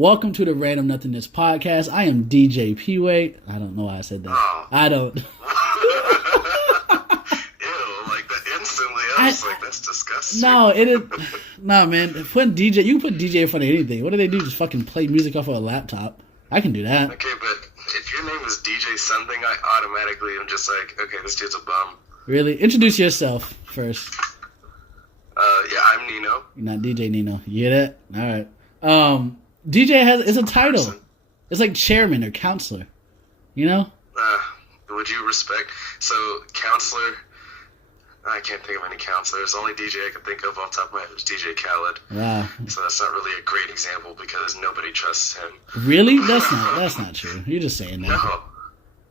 Welcome to the Random Nothingness podcast. I am DJ P-Way. I don't know why I said that. Oh. I don't. Ew, like that instantly. I was like, that's disgusting. No, it is. Nah, man. Put DJ. You can put DJ in front of anything. What do they do? Just fucking play music off of a laptop. I can do that. Okay, but if your name is DJ something, I automatically am just like, okay, this dude's a bum. Really? Introduce yourself first. Yeah, I'm Nino. You're not DJ Nino. You hear that? All right. DJ it's a title. It's like chairman or counselor. You know? Would you respect? So, counselor, I can't think of any counselors. The only DJ I can think of off the top of my head is DJ Khaled. Wow. So that's not really a great example because nobody trusts him. Really? That's not true. You're just saying that. No.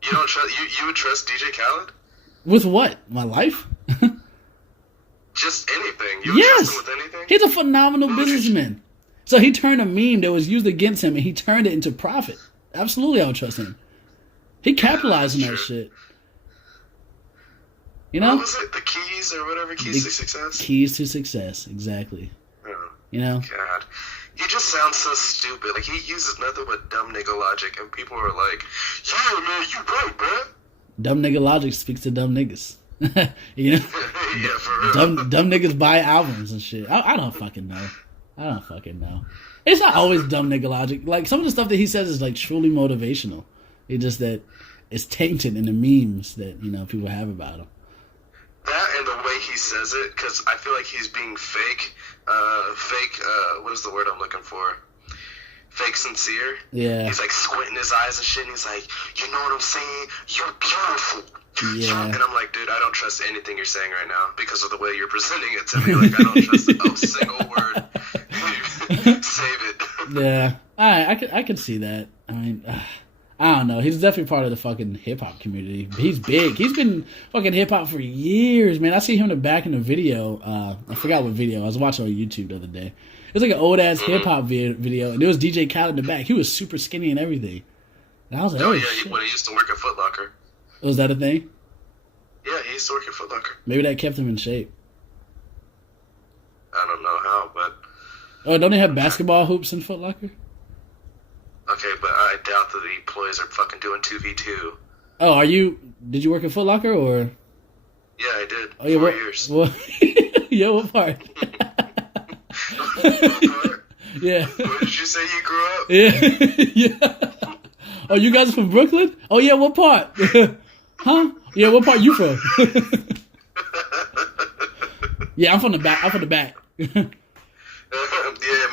You don't trust, you would trust DJ Khaled? With what? My life? Just anything. You would trust him with anything? He's a phenomenal businessman. So he turned a meme that was used against him and he turned it into profit. Absolutely, I would trust him. He capitalized on that shit. You know? What was it? The keys or whatever? Keys to success? Keys to success, exactly. Oh, you know? God. He just sounds so stupid. Like, he uses nothing but dumb nigga logic, and people are like, yeah, man, you right, bruh. Dumb nigga logic speaks to dumb niggas. You know? Yeah, for real. Dumb niggas buy albums and shit. I don't fucking know. It's not always dumb nigga logic. Like, some of the stuff that he says is, like, truly motivational. It's just that it's tainted in the memes that, you know, people have about him. That and the way he says it, because I feel like he's being fake, what is the word I'm looking for? Fake sincere. Yeah. He's, like, squinting his eyes and shit, and he's like, you know what I'm saying? You're beautiful. Yeah. And I'm like, dude, I don't trust anything you're saying right now because of the way you're presenting it to me. Like, I don't trust a single word. Save it. Yeah. I can see that. I mean, I don't know. He's definitely part of the fucking hip-hop community. He's big. He's been fucking hip-hop for years, man. I see him in the back in the video. I forgot what video. I was watching on YouTube the other day. It was like an old-ass hip-hop video, and there was DJ Khaled in the back. He was super skinny and everything. And I was like, oh, yeah, shit. When he used to work at Foot Locker. Was that a thing? Yeah, he used to work at Foot Locker. Maybe that kept him in shape. I don't know how, but... Oh, don't they have basketball hoops in Foot Locker? Okay, but I doubt that the employees are fucking doing 2v2. Oh, did you work at Foot Locker, or? Yeah, I did. Oh, yeah, 4 years. Well, yeah, what part? What part? Yeah. Where did you say you grew up? Yeah. Yeah. Oh, you guys are from Brooklyn? Oh, yeah, what part? Huh? Yeah, what part you from? Yeah, I'm from the back. Yeah,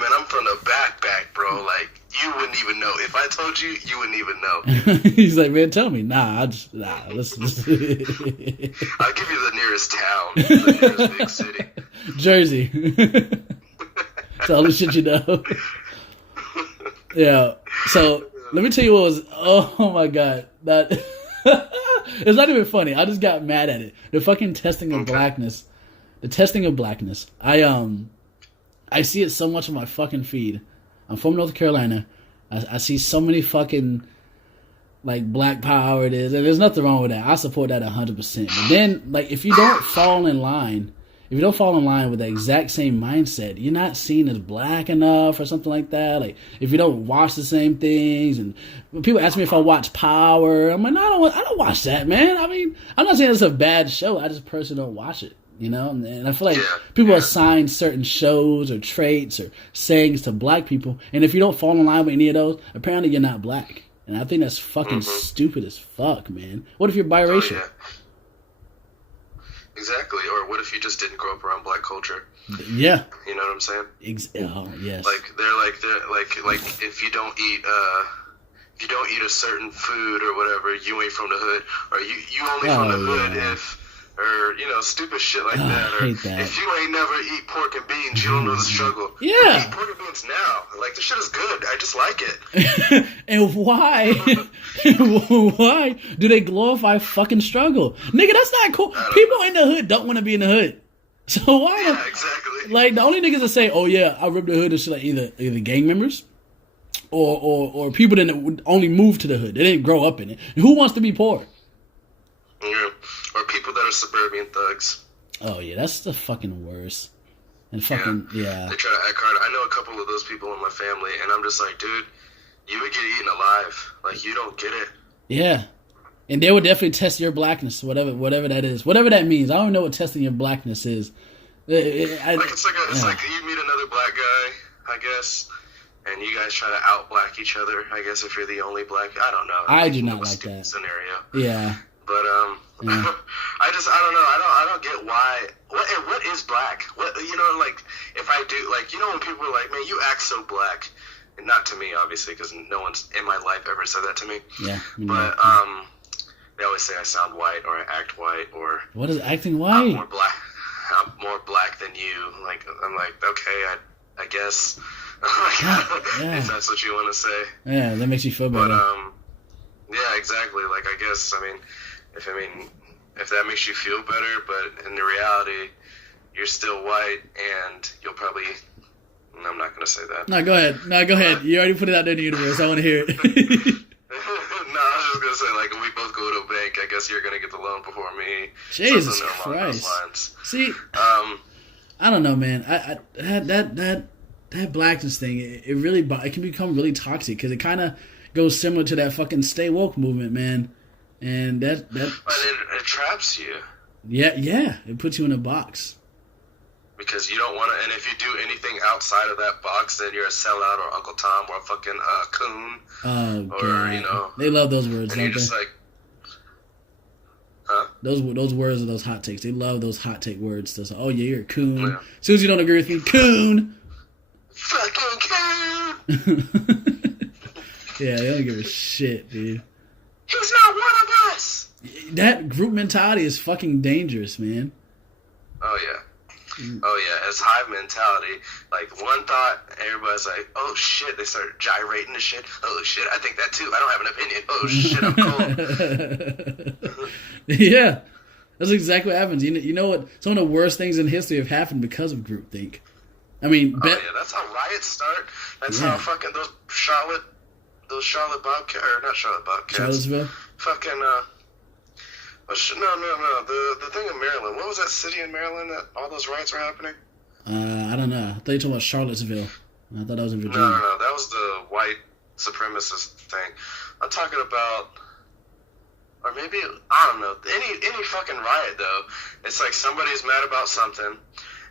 man, I'm from the back, bro. Like, you wouldn't even know. If I told you, you wouldn't even know. He's like, man, tell me. Let's I'll give you the nearest town, the nearest big city. Jersey. That's all the shit you know. Yeah. So let me tell you what was. Oh my god, that it's not even funny. I just got mad at it. The fucking testing of blackness. The testing of blackness. I see it so much on my fucking feed. I'm from North Carolina. I see so many fucking like black power it is, and there's nothing wrong with that. I support that 100%. But then, like, if you don't fall in line with the exact same mindset, you're not seen as black enough or something like that. Like, if you don't watch the same things, and when people ask me if I watch Power, I'm like, no, I don't watch that, man. I mean, I'm not saying it's a bad show. I just personally don't watch it. You know, and I feel like people assign certain shows or traits or sayings to black people, and if you don't fall in line with any of those, apparently you're not black. And I think that's fucking stupid as fuck, man. What if you're biracial? Oh, yeah. Exactly. Or what if you just didn't grow up around black culture? Yeah. You know what I'm saying? Oh, yes. Like they're like if you don't eat a certain food or whatever, you ain't from the hood, or you only from the hood if. Or, you know, stupid shit like that. Or I hate that. If you ain't never eat pork and beans, you don't know the struggle. Yeah. I eat pork and beans now. Like, this shit is good. I just like it. And why? Why do they glorify fucking struggle? Nigga, that's not cool. People in the hood don't want to be in the hood. So why? Yeah, exactly. Like, the only niggas that say, oh yeah, I ripped the hood, is shit like either gang members or people that only moved to the hood. They didn't grow up in it. Who wants to be poor? Yeah. Or people that are suburban thugs. Oh yeah, that's the fucking worst. And fucking, yeah. They try to act hard. I know a couple of those people in my family, and I'm just like, dude, you would get eaten alive. Like, you don't get it. Yeah. And they would definitely test your blackness, whatever that is. Whatever that means. I don't know what testing your blackness is. It's like you meet another black guy, I guess, and you guys try to out-black each other, I guess, if you're the only black. I don't know. I do not like that scenario. Yeah. But, yeah. I don't know. I don't get why. What is black? What, you know, like, if I do, like, you know, when people are like, man, you act so black. And not to me, obviously, because no one's in my life ever said that to me. Yeah. But, they always say I sound white or I act white or. What is acting white? I'm more black than you. Like, I'm like, okay, I guess. Yeah. If that's what you want to say. Yeah, that makes you feel better. But, yeah, exactly. Like, I guess, if that makes you feel better, but in the reality, you're still white, and you'll probably. I'm not gonna say that. No, go ahead. You already put it out there in the universe. I want to hear it. No, I was just gonna say, like, if we both go to a bank, I guess you're gonna get the loan before me. Jesus Christ. See, I don't know, man. I that blackness thing, it can become really toxic because it kind of goes similar to that fucking stay woke movement, man. And that but it traps you. Yeah, it puts you in a box. Because you don't want to, and if you do anything outside of that box, then you're a sellout or Uncle Tom or a fucking coon. Oh, or, God. You know. They love those words, and don't you're just they? like, huh? Those words are those hot takes. They love those hot take words. Those, oh, yeah, you're a coon. Yeah. As soon as you don't agree with me, coon. Fucking coon. Yeah, they don't give a shit, dude. He's not one of us. That group mentality is fucking dangerous, man. Oh, yeah. Oh, yeah, it's hive mentality. Like, one thought, everybody's like, oh, shit, they start gyrating and shit. Oh, shit, I think that, too. I don't have an opinion. Oh, shit, I'm cold. Yeah, that's exactly what happens. You know what? Some of the worst things in history have happened because of groupthink. I mean... yeah, that's how riots start. That's how fucking those Charlotte Bobcats, or not Charlotte Bobcats. Charlottesville? Fucking, no. The thing in Maryland. What was that city in Maryland that all those riots were happening? I don't know. I thought you were talking about Charlottesville. I thought that was in Virginia. No. That was the white supremacist thing. I'm talking about, or maybe, I don't know. Any fucking riot, though. It's like somebody's mad about something,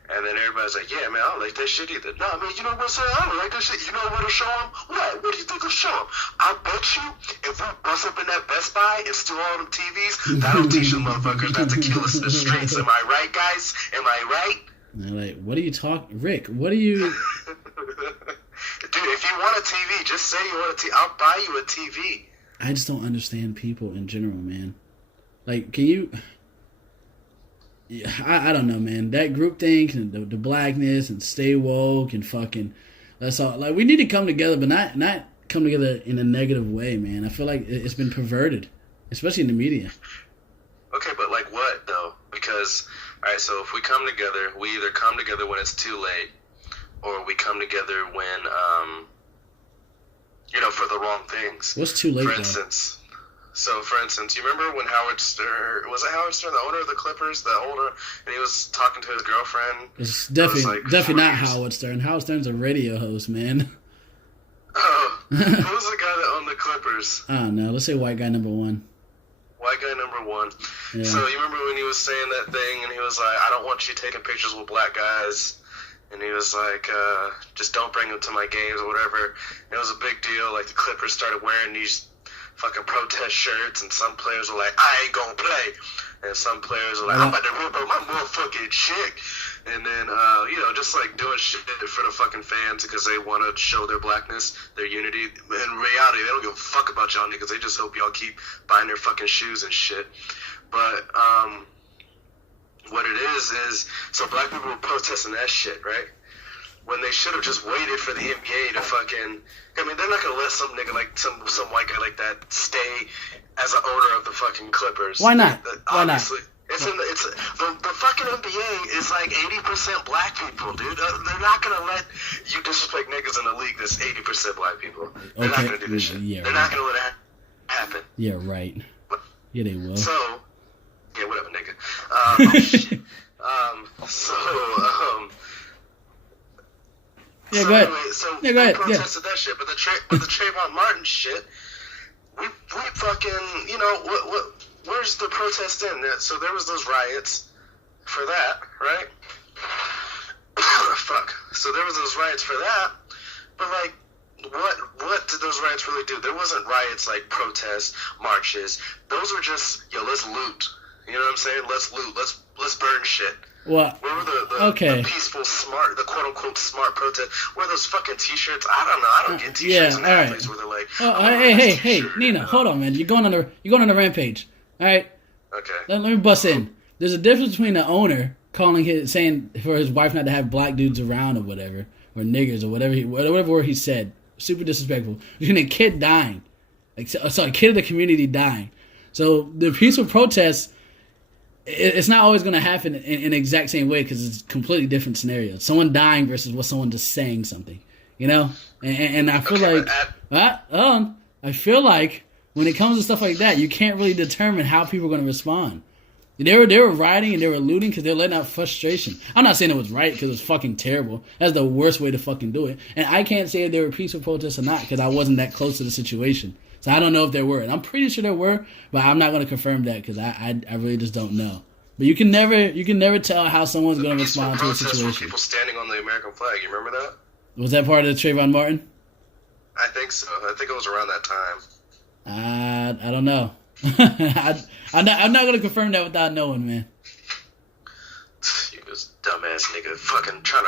and then everybody's like, yeah, man, I don't like that shit either. No, man, you know what, sir? I don't like that shit. You know what'll show them? What? What do you think will show them? I bet you if we bust up in that Best Buy and steal all them TVs, that'll teach them motherfuckers not to kill us in the streets. Am I right, guys? Am I right? Like, what are you talking... Rick, what are you... Dude, if you want a TV, just say you want a TV. I'll buy you a TV. I just don't understand people in general, man. Like, can you... I don't know, man. That groupthink and the blackness and stay woke and fucking... That's all. Like, we need to come together, but not come together in a negative way, man. I feel like it's been perverted, especially in the media. Okay, but like what, though? Because, all right, so if we come together, we either come together when it's too late, or we come together when, for the wrong things. What's too late, For instance, you remember when Howard Stern, was it Howard Stern, the owner of the Clippers, the older, and he was talking to his girlfriend? It's definitely not Howard Stern. Howard Stern's a radio host, man. Oh, who was the guy that owned the Clippers? I don't know. Let's say white guy number one. White guy number one. Yeah. So you remember when he was saying that thing, and he was like, I don't want you taking pictures with black guys. And he was like, just don't bring them to my games or whatever. And it was a big deal. Like, the Clippers started wearing these fucking protest shirts, and some players were like, I ain't gonna play. And some players were like, I'm about to rip up my motherfucking chick. And then, just like doing shit for the fucking fans because they want to show their blackness, their unity. In reality, they don't give a fuck about y'all niggas. They just hope y'all keep buying their fucking shoes and shit. But, what it is, so black people were protesting that shit, right? When they should have just waited for the NBA to fucking... I mean, they're not going to let some nigga like... Some white guy like that stay as an owner of the fucking Clippers. Why not? Obviously. The fucking NBA is like 80% black people, dude. They're not going to let you disrespect niggas in the league that's 80% black people. They're not going to do this shit. Yeah, they're not going to let that happen. Yeah, right. Yeah, they will. So... Yeah, whatever, nigga. Oh, shit. Yeah, so go ahead. anyway, so Yeah, go I ahead. protested that shit, but the Trayvon Martin shit, we fucking, you know, where's the protest in? So there was those riots for that, right? Fuck. So there was those riots for that, but like, what did those riots really do? There wasn't riots like protests, marches. Those were just, yo, let's loot. You know what I'm saying? Let's loot. Let's burn shit. What? Where were the peaceful, smart, the quote-unquote smart protest? Where those fucking T-shirts? I don't know. I don't get T-shirts in athletes where they're like, hey, Nina, hold on, man. You're going on a rampage. All right? Okay. Let me bust in. There's a difference between the owner saying for his wife not to have black dudes around or whatever, or niggers or whatever word he said. Super disrespectful. Between a kid dying. A kid of the community dying. So the peaceful protests, it's not always going to happen in the exact same way because it's completely different scenarios. Someone dying versus someone just saying something, you know. And I feel I feel like when it comes to stuff like that, you can't really determine how people are going to respond. They were rioting and they were looting because they were letting out frustration. I'm not saying it was right because it was fucking terrible. That's the worst way to fucking do it. And I can't say if there were peaceful protests or not because I wasn't that close to the situation. So I don't know if there were. And I'm pretty sure there were, but I'm not going to confirm that because I really just don't know. But you can never tell how someone's going to respond to a situation. Were people standing on the American flag. You remember that? Was that part of the Trayvon Martin? I think so. I think it was around that time. I don't know. I'm not going to confirm that without knowing, man. You this dumbass nigga fucking trying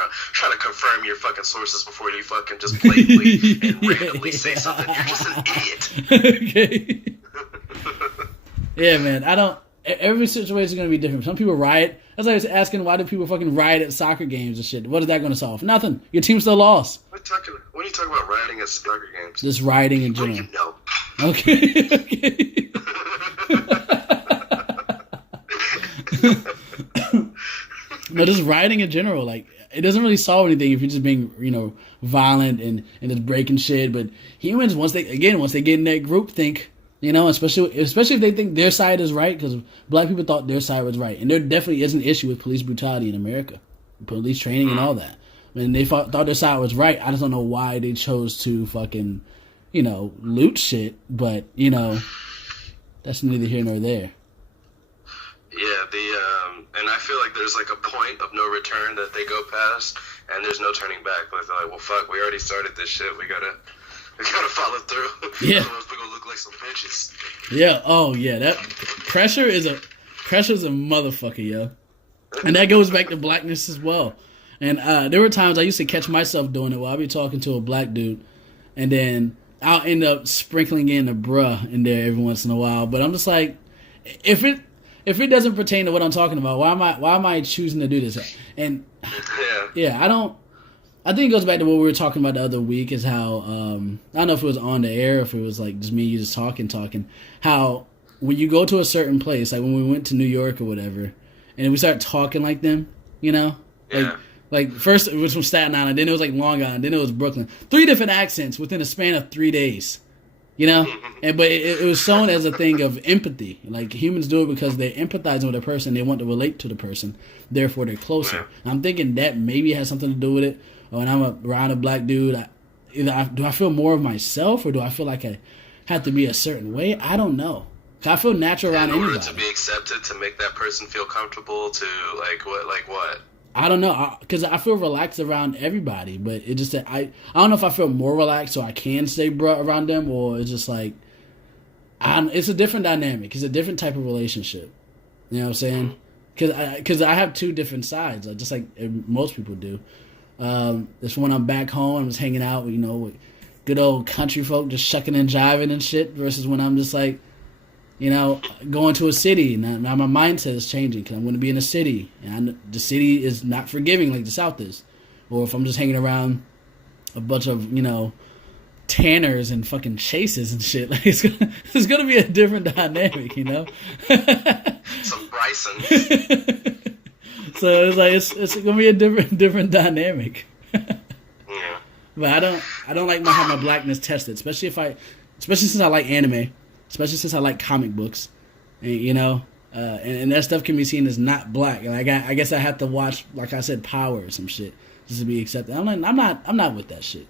to confirm your fucking sources before you fucking just blatantly and randomly say something. You're just an idiot. Okay. Yeah, man. Every situation is going to be different. Some people riot. That's like I was asking, why do people fucking riot at soccer games and shit? What is that going to solve? Nothing. Your team still lost. When are you talking about rioting at soccer games? Just rioting in general. What do you know? Okay. But just rioting in general, like, it doesn't really solve anything if you're just being, violent and just breaking shit. But humans, once they get in that group think, especially if they think their side is right, because black people thought their side was right. And there definitely is an issue with police brutality in America, police training and all that. When they thought their side was right, I just don't know why they chose to fucking, loot shit. But, that's neither here nor there. Yeah, and I feel like there's like a point of no return that they go past, and there's no turning back. Like they're like, well, fuck, we already started this shit. We gotta follow through. Yeah. Otherwise we're gonna look like some bitches. Yeah. Oh, yeah. That pressure's a motherfucker, yo. And that goes back to blackness as well. And there were times I used to catch myself doing it. Where I'd be talking to a black dude, and then I'll end up sprinkling in a bruh in there every once in a while. But I'm just like, if it doesn't pertain to what I'm talking about, why am I choosing to do this? And yeah, I think it goes back to what we were talking about the other week, is how I don't know if it was on the air, if it was like just me and you just talking, how when you go to a certain place, like when we went to New York or whatever, and we start talking like them, like first it was from Staten Island, then it was like Long Island, then it was Brooklyn, 3 different accents within a span of 3 days. But it was shown as a thing of empathy. Like, humans do it because they're empathizing with a person. They want to relate to the person. Therefore, they're closer. I'm thinking that maybe has something to do with it. Or when I'm around a black dude, do I feel more of myself, or do I feel like I have to be a certain way? I don't know. I feel natural around anybody. In order to be accepted, to make that person feel comfortable, to like what? I don't know, because I feel relaxed around everybody, but it just I don't know if I feel more relaxed so I can say bruh around them, or it's just like it's a different dynamic. It's a different type of relationship. You know what I'm saying? Because I have 2 different sides, just like most people do. This when I'm back home, I'm just hanging out, with good old country folk, just shucking and jiving and shit, versus when I'm just like, going to a city. Now my mindset is changing because I'm going to be in a city, and the city is not forgiving like the South is. Or if I'm just hanging around a bunch of, tanners and fucking chases and shit, like it's gonna be a different dynamic, Some Bryson. So it's like it's gonna be a different dynamic. Yeah. But I don't like how my blackness tested, especially since I like anime. Especially since I like comic books, and and that stuff can be seen as not black. Like I guess I have to watch, like I said, Power or some shit. just to be accepted. I'm not with that shit.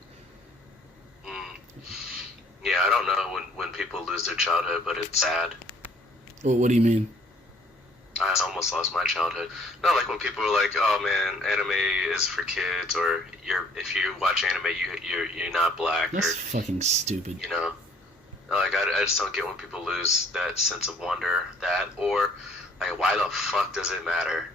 Yeah, I don't know when people lose their childhood, but it's sad. What do you mean? I almost lost my childhood. Not like when people are like, "Oh man, anime is for kids," or if you watch anime, you're not black. That's or, fucking stupid. You know, like I just don't get when people lose that sense of wonder. That or like, why the fuck does it matter?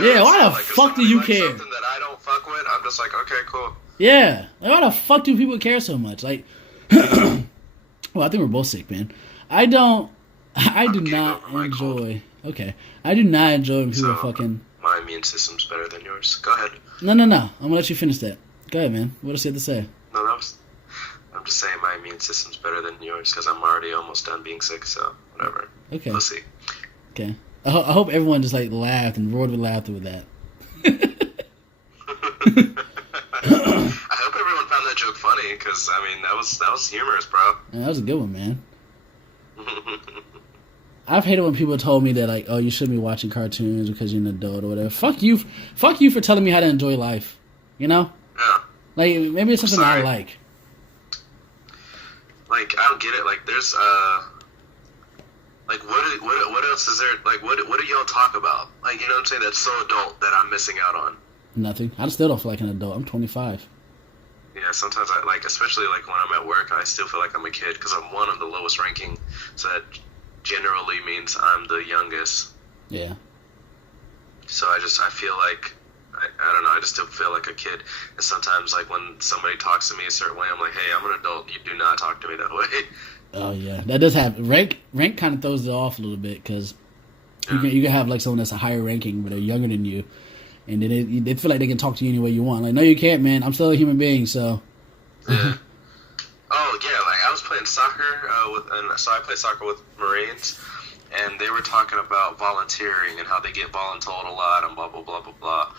Yeah, why the fuck do you care? Something that I don't fuck with, I'm just like, okay, cool. Yeah, why the fuck do people care so much? Like, well, I think we're both sick, man. I do not enjoy. Okay, I do not enjoy when people fucking. My immune system's better than yours. Go ahead. No. I'm gonna let you finish that. Go ahead, man. What else you have to say? No, I'm just saying my immune system's better than yours because I'm already almost done being sick. So whatever. Okay. We'll see. Okay. I hope everyone just like laughed and roared with laughter with that. I hope everyone found that joke funny because I mean that was humorous, bro. Yeah, that was a good one, man. I've hated when people told me that like, oh, you shouldn't be watching cartoons because you're an adult or whatever. Fuck you for telling me how to enjoy life. You know? Yeah. Like maybe it's something I like. Like I don't get it. Like there's like what else is there? Like what do y'all talk about? Like you know what I'm saying? That's so adult that I'm missing out on. Nothing. I still don't feel like an adult. I'm 25. Yeah, sometimes I like, especially like when I'm at work, I still feel like I'm a kid because I'm one of the lowest ranking. So that generally means I'm the youngest. Yeah. So I feel like, I don't know, I just still feel like a kid. And sometimes like when somebody talks to me a certain way, I'm like, hey, I'm an adult. You do not talk to me that way. Oh yeah, that does happen. Rank kind of throws it off a little bit because you can have like someone that's a higher ranking but they're younger than you, and then they feel like they can talk to you any way you want. Like, no, you can't, man. I'm still a human being, so. Yeah. Oh yeah, like I was playing soccer so I play soccer with Marines, and they were talking about volunteering and how they get voluntold a lot and blah blah blah blah blah.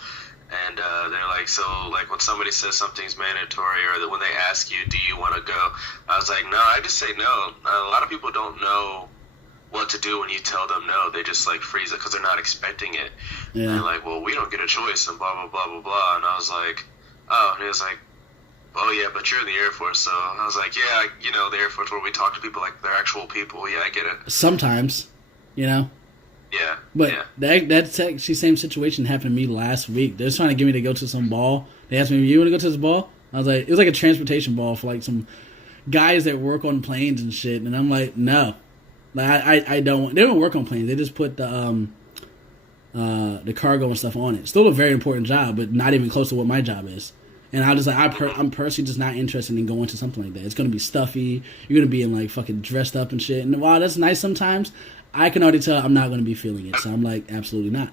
And they're like, so like when somebody says something's mandatory or that when they ask you, do you want to go? I was like, no, I just say no. A lot of people don't know what to do when you tell them no. They just like freeze it because they're not expecting it. Yeah. And they're like, well, we don't get a choice and blah blah blah blah blah. And I was like, oh, and he was like, oh yeah, but you're in the Air Force. So I was like, yeah, you know, the Air Force where we talk to people like they're actual people. Yeah, I get it. Sometimes, you know. Yeah. But yeah. That's actually same situation happened to me last week. They're trying to get me to go to some ball. They asked me, you want to go to this ball? I was like, it was like a transportation ball for like some guys that work on planes and shit. And I'm like, no. Like, I don't. They don't work on planes. They just put the cargo and stuff on it. Still a very important job, but not even close to what my job is. And I was like, I'm personally just not interested in going to something like that. It's going to be stuffy. You're going to be in like fucking dressed up and shit. And while that's nice sometimes, I can already tell I'm not going to be feeling it. So I'm like, absolutely not.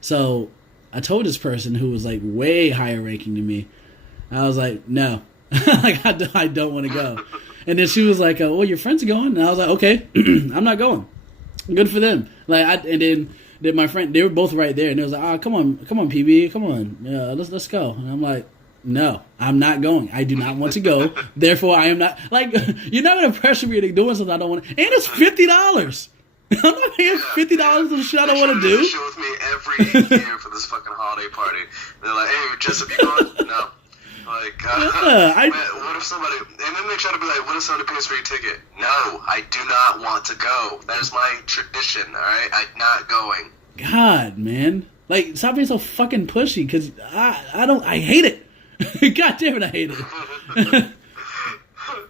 So I told this person who was like way higher ranking than me, I was like, no, like I don't want to go. And then she was like, well, your friends are going. And I was like, okay, I'm not going. Good for them. Like, and then my friend, they were both right there. And they was like, come on, PB, come on. Yeah, let's go. And I'm like, no, I'm not going. I do not want to go. Therefore, I am not. Like, you're not going to pressure me into doing something I don't want to. And it's $50. I'm not paying $50 for shit I don't want to do. They show with me every year for this fucking holiday party. They're like, hey, Jessup, you going? No. Like, what if somebody, and then they try to be like, what if somebody pays for your ticket? No, I do not want to go. That is my tradition, alright? I'm not going. God, man. Like, stop being so fucking pushy, because I hate it. God damn it, I hate it. I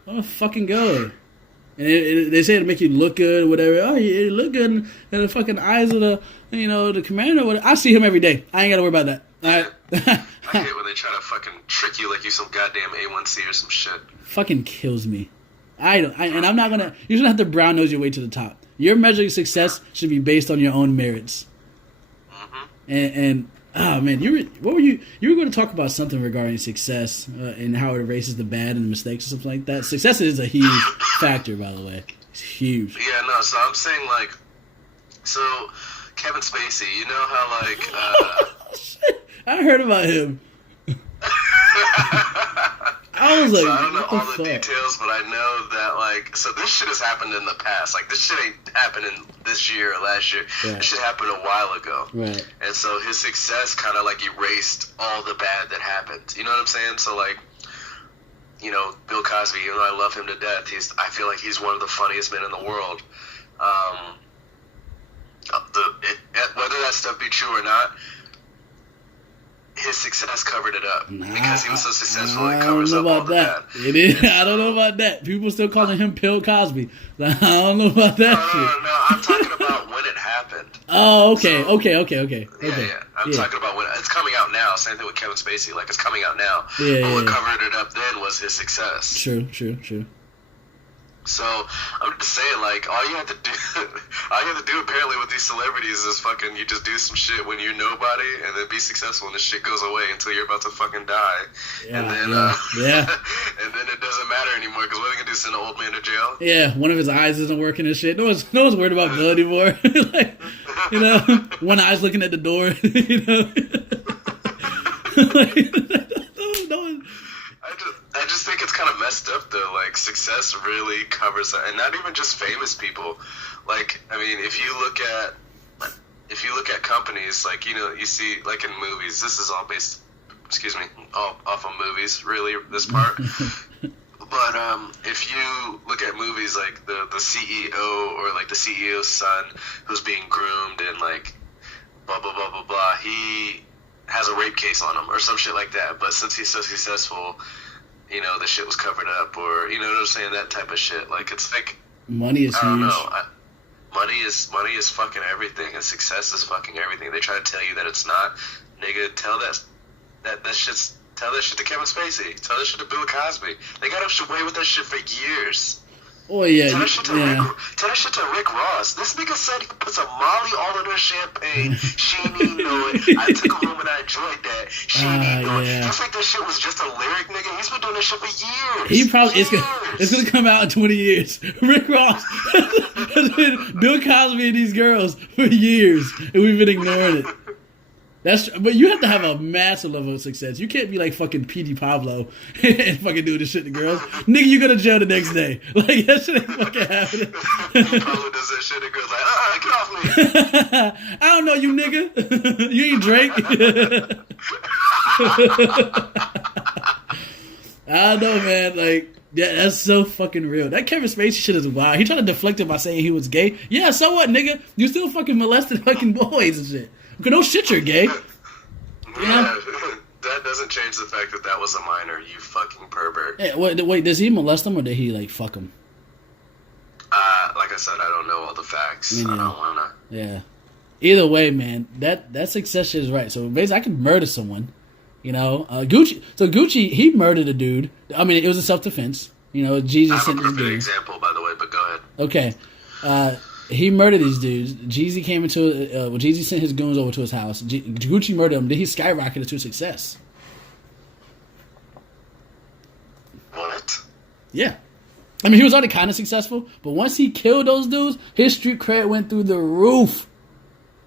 want to fucking go. And they say it'll make you look good or whatever. Oh, you look good in the fucking eyes of the commander or whatever. I see him every day. I ain't got to worry about that. All right. I hate when they try to fucking trick you like you some goddamn A1C or some shit. Fucking kills me. And I'm not going to... You shouldn't have to brown nose your way to the top. Your measure of success should be based on your own merits. Mm-hmm. And oh man, you were going to talk about something regarding success and how it erases the bad and the mistakes or something like that. Success is a huge factor, by the way. It's huge. Yeah, no. So I'm saying like, so Kevin Spacey, you know how like I heard about him. I was like, so I don't know what all the the fuck? details, but I know that, like, so this shit has happened in the past. Like, this shit ain't happening this year or last year. Right. This shit happened a while ago. Right. And so his success kind of, like, erased all the bad that happened. You know what I'm saying? So, like, you know, Bill Cosby, even though I love him to death, I feel like he's one of the funniest men in the world. Whether that stuff be true or not, his success covered it up because he was so successful. It covers up all the bad. It is. I don't know about that. People still calling him Bill Cosby. I don't know about that shit. No. I'm talking about when it happened. Oh, okay, So, okay. Yeah. I'm talking about when it's coming out now. Same thing with Kevin Spacey. Like, it's coming out now. Yeah, but what yeah. covered it up then was his success. True. So I'm just saying, like, all you have to do apparently with these celebrities is fucking, you just do some shit when you're nobody, and then be successful, and the shit goes away until you're about to fucking die, and then and then it doesn't matter anymore because what are they gonna do? Send an old man to jail? Yeah, one of his eyes isn't working and shit. No one's worried about Bill anymore. Like, you know, one eye's looking at the door. You know, like, no one. I just think it's kind of messed up though. Like, success really covers that, and not even just famous people. Like, I mean, if you look at companies, like, you know, you see, like, in movies, this is all based, off of movies, really, this part. But if you look at movies like the CEO or like the CEO's son who's being groomed and like blah blah blah blah blah, he has a rape case on him or some shit like that. But since he's so successful, you know, the shit was covered up, or, you know what I'm saying, that type of shit. Like, it's like, Money is huge. I don't know. Money is fucking everything, and success is fucking everything. They try to tell you that it's not. Nigga, tell that shit to Kevin Spacey. Tell that shit to Bill Cosby. They got away with that shit for years. Oh yeah, Tell that shit to Rick Ross. This nigga said he put some Molly all in her champagne. She didn't even know it. I took her home and I enjoyed that. She didn't even know it. You think that shit was just a lyric, nigga? He's been doing that shit for years. He probably it's gonna come out in 20 years. Rick Ross has been Bill Cosby and these girls for years, and we've been ignoring it. But you have to have a massive level of success. You can't be like fucking P.D. Pablo and fucking do this shit to girls. Nigga, you go to jail the next day. Like, that shit ain't fucking happening. Pablo does that shit and girls like, get off me. I don't know you, nigga. You ain't Drake. I don't know, man. Like, yeah, that's so fucking real. That Kevin Spacey shit is wild. He tried to deflect it by saying he was gay. Yeah, so what, nigga? You still fucking molested fucking boys and shit. No shit, you're gay. Yeah, that doesn't change the fact that that was a minor, you fucking pervert. Hey, wait, does he molest them or did he, like, fuck them? Like I said, I don't know all the facts. I don't wanna. Yeah. Either way, man, that success shit is right. So basically, I could murder someone. You know, Gucci. So Gucci, he murdered a dude. I mean, it was a self-defense. You know, Jeezy sent his dude. Example, by the way, but go ahead. Okay. He murdered these dudes. Jeezy came into Jeezy sent his goons over to his house. Gucci murdered him. Then he skyrocketed to success. What? Yeah. I mean, he was already kind of successful, but once he killed those dudes, his street cred went through the roof.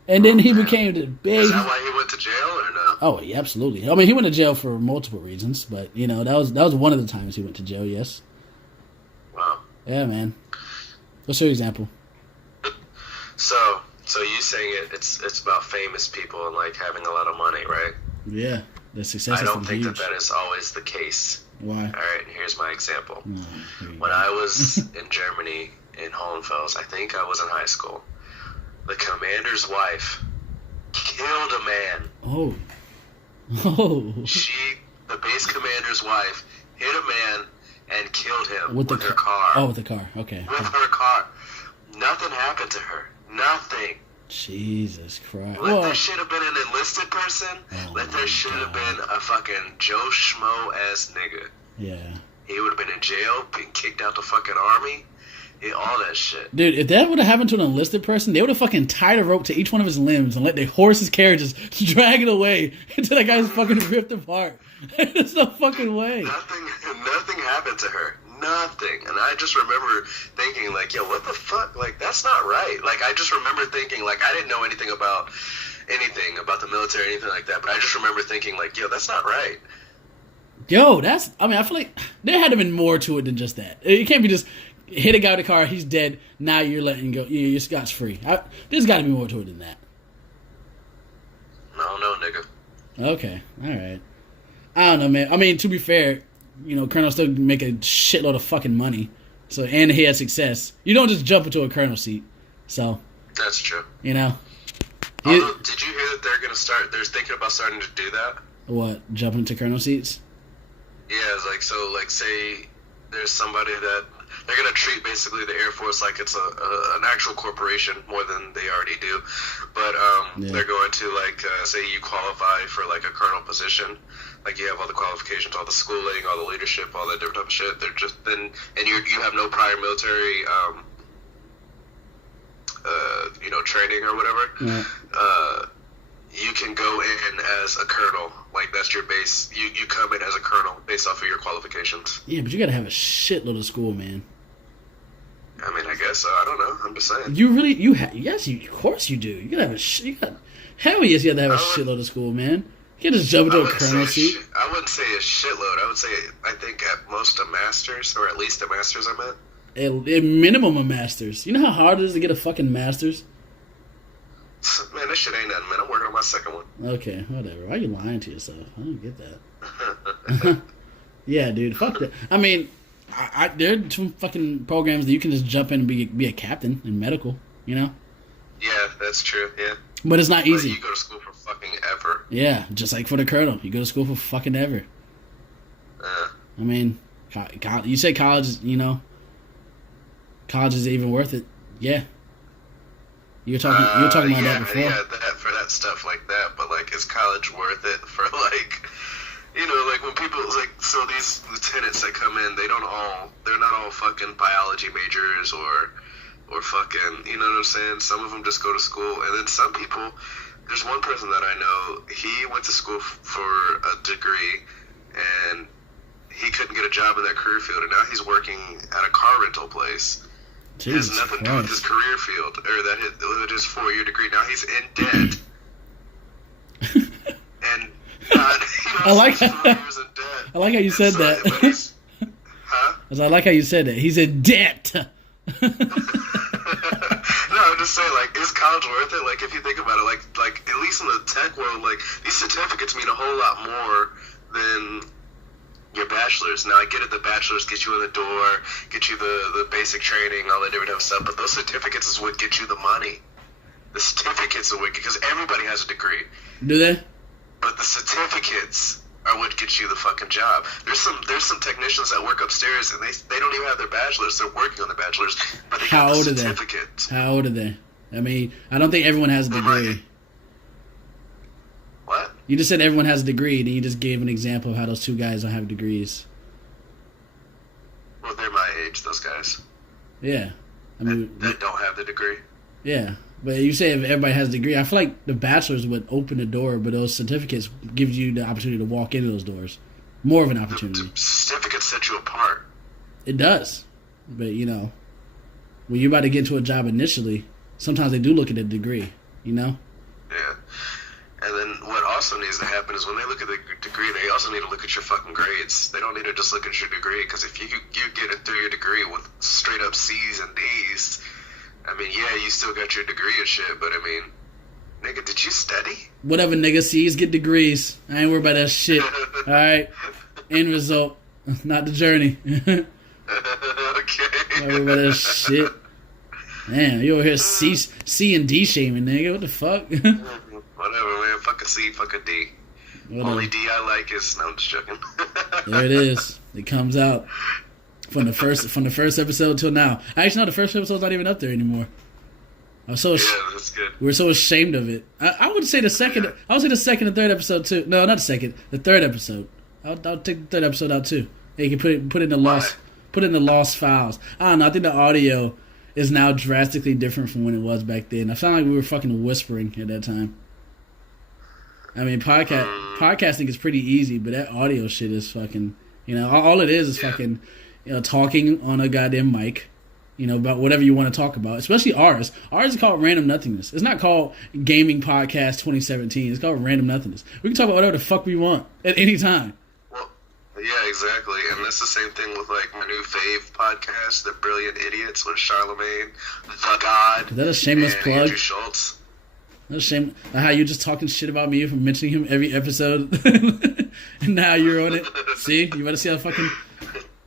And then he became the big... Is that why he went to jail or no? Oh, yeah, absolutely. I mean, he went to jail for multiple reasons, but, you know, that was one of the times he went to jail, yes. Wow. Yeah, man. What's your example? So you saying it's about famous people and like having a lot of money, right? Yeah, the success. I don't think that is always the case. Why? All right, here's my example. When go. I was in Germany in Hohenfels, I think I was in high school. The commander's wife killed a man. Oh. The base commander's wife hit a man and killed him with her car. Oh, with the car. Okay. With her car. Nothing happened to her. Nothing. Jesus Christ. Let that shit have been an enlisted person. Let that shit have been a fucking Joe Schmo ass nigga. Yeah. He would have been in jail, been kicked out the fucking army. Yeah, all that shit. Dude, if that would have happened to an enlisted person, they would have fucking tied a rope to each one of his limbs and let their horse's carriages drag it away until that guy was fucking ripped apart. There's no fucking way. Nothing happened to her. Nothing. And I just remember thinking, like, yo, what the fuck? Like, that's not right. Like, I just remember thinking, like, I didn't know anything about the military or anything like that, but I just remember thinking, like, yo, that's not right. Yo, I feel like there had to have been more to it than just that. It can't be just hit a guy with a car, he's dead, now you're letting go. You're scotch free. There's got to be more to it than that. No, nigga. Okay, alright. I don't know, man. I mean, to be fair, Colonel still make a shitload of fucking money. So, and he had success. You don't just jump into a Colonel seat. So. That's true. Although, did you hear that they're thinking about starting to do that? What? Jump into Colonel seats? Yeah, it's say there's somebody that they're gonna treat basically the Air Force like it's an actual corporation more than they already do, but they're going to say you qualify for a colonel position, you have all the qualifications, all the schooling, all the leadership, all that different type of shit. They're just and you have no prior military training or whatever. Yeah. You can go in as a colonel. That's your base. You come in as a colonel based off of your qualifications. Yeah, but you gotta have a shitload of school, man. I mean, I guess so. I don't know. I'm just saying. Yes, of course you do. You gotta have hell yes, you have to have a shitload of school, man. You can't just jump into a colonel seat. I wouldn't say a shitload. I would say, I think at most a master's, or at least a master's, I meant. At minimum a master's. You know how hard it is to get a fucking master's? Man, this shit ain't nothing, man. I'm working on my second one. Okay, whatever. Why are you lying to yourself? I don't get that. Yeah, dude. Fuck that. I mean, there are some fucking programs that you can just jump in and be a captain in medical, Yeah, that's true, yeah. But it's not easy. You go to school for fucking ever. Yeah, just like for the colonel. You go to school for fucking ever. I mean, you say college, college is even worth it. Yeah. You were talking about that before. Yeah, for that stuff like that. But is college worth it for when people so these lieutenants that come in, they're not all fucking biology majors or fucking, you know what I'm saying? Some of them just go to school, and then some people. There's one person that I know. He went to school for a degree, and he couldn't get a job in that career field, and now he's working at a car rental place. It has nothing to do with his career field, or his 4-year degree. Now he's in debt. And I like how I like how you said that. Huh? I like how you said that. He's in debt. No, I'm just saying, is college worth it? If you think about it, at least in the tech world, these certificates mean a whole lot more than your bachelor's. Now, I get it, the bachelor's get you in the door, get you the basic training, all that different type of stuff, but those certificates is what get you the money. The certificates are what, because everybody has a degree. Do they? But the certificates are what gets you the fucking job. There's some technicians that work upstairs, and they don't even have their bachelor's. They're working on their bachelor's, but they got the certificates. How old are they? I mean, I don't think everyone has a degree. What? You just said everyone has a degree, and you just gave an example of how those two guys don't have degrees. Well, they're my age, those guys. Yeah. I mean, that don't have the degree. Yeah. But you say if everybody has a degree, I feel like the bachelor's would open the door, but those certificates give you the opportunity to walk into those doors. More of an opportunity. The certificates set you apart. It does. But, when you're about to get into a job initially, sometimes they do look at the degree, Yeah. And then what also needs to happen is when they look at the degree, they also need to look at your fucking grades. They don't need to just look at your degree, because if you get it through your degree with straight up C's and D's, I mean, yeah, you still got your degree and shit, but I mean, nigga, did you study? Whatever, nigga, C's get degrees. I ain't worried about that shit. Alright? End result. Not the journey. Okay. I ain't worried about that shit. Man, you over here C and D shaming, nigga. What the fuck? Whatever, man. Fuck a C, fuck a D. Whatever. Only D I like is... No, I'm just joking. There it is. It comes out. From the first episode till now. Actually, no, the first episode's not even up there anymore. That's good. We're so ashamed of it. I would say the second. Yeah. I would say the second and third episode too. No, not the second. The third episode. I'll take the third episode out too. Yeah, you can put in the lost. Put in the lost files. I don't know. I think the audio is now drastically different from when it was back then. I sound like we were fucking whispering at that time. I mean, podcasting is pretty easy, but that audio shit is fucking. All it is fucking. Talking on a goddamn mic, about whatever you want to talk about, especially ours. Ours is called Random Nothingness. It's not called Gaming Podcast 2017. It's called Random Nothingness. We can talk about whatever the fuck we want at any time. Well, Yeah, exactly. And that's the same thing with like my new fave podcast, The Brilliant Idiots, with Charlemagne, The God. Is that a shameless and plug? Andrew Schultz. That's a shame. How you just talking shit about me for mentioning him every episode, and now you're on it. See, you better see how fucking.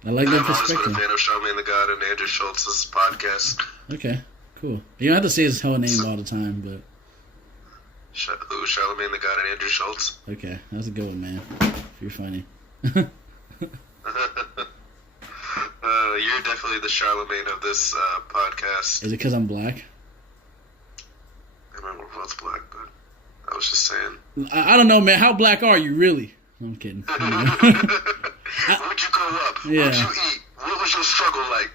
I like that I've always perspective. been a fan of Charlemagne the God and Andrew Schultz's podcast. Okay, cool. You don't have to say his whole name all the time, but Who? Charlemagne the God and Andrew Schultz. okay, that's a good one, man. You're funny. You're definitely the Charlemagne of this podcast. Is it because I'm black? I don't know if it's black, but I was just saying. I don't know, man. How black are you, really? I'm kidding. Where'd you grow up? Yeah. What'd you eat? What was your struggle like?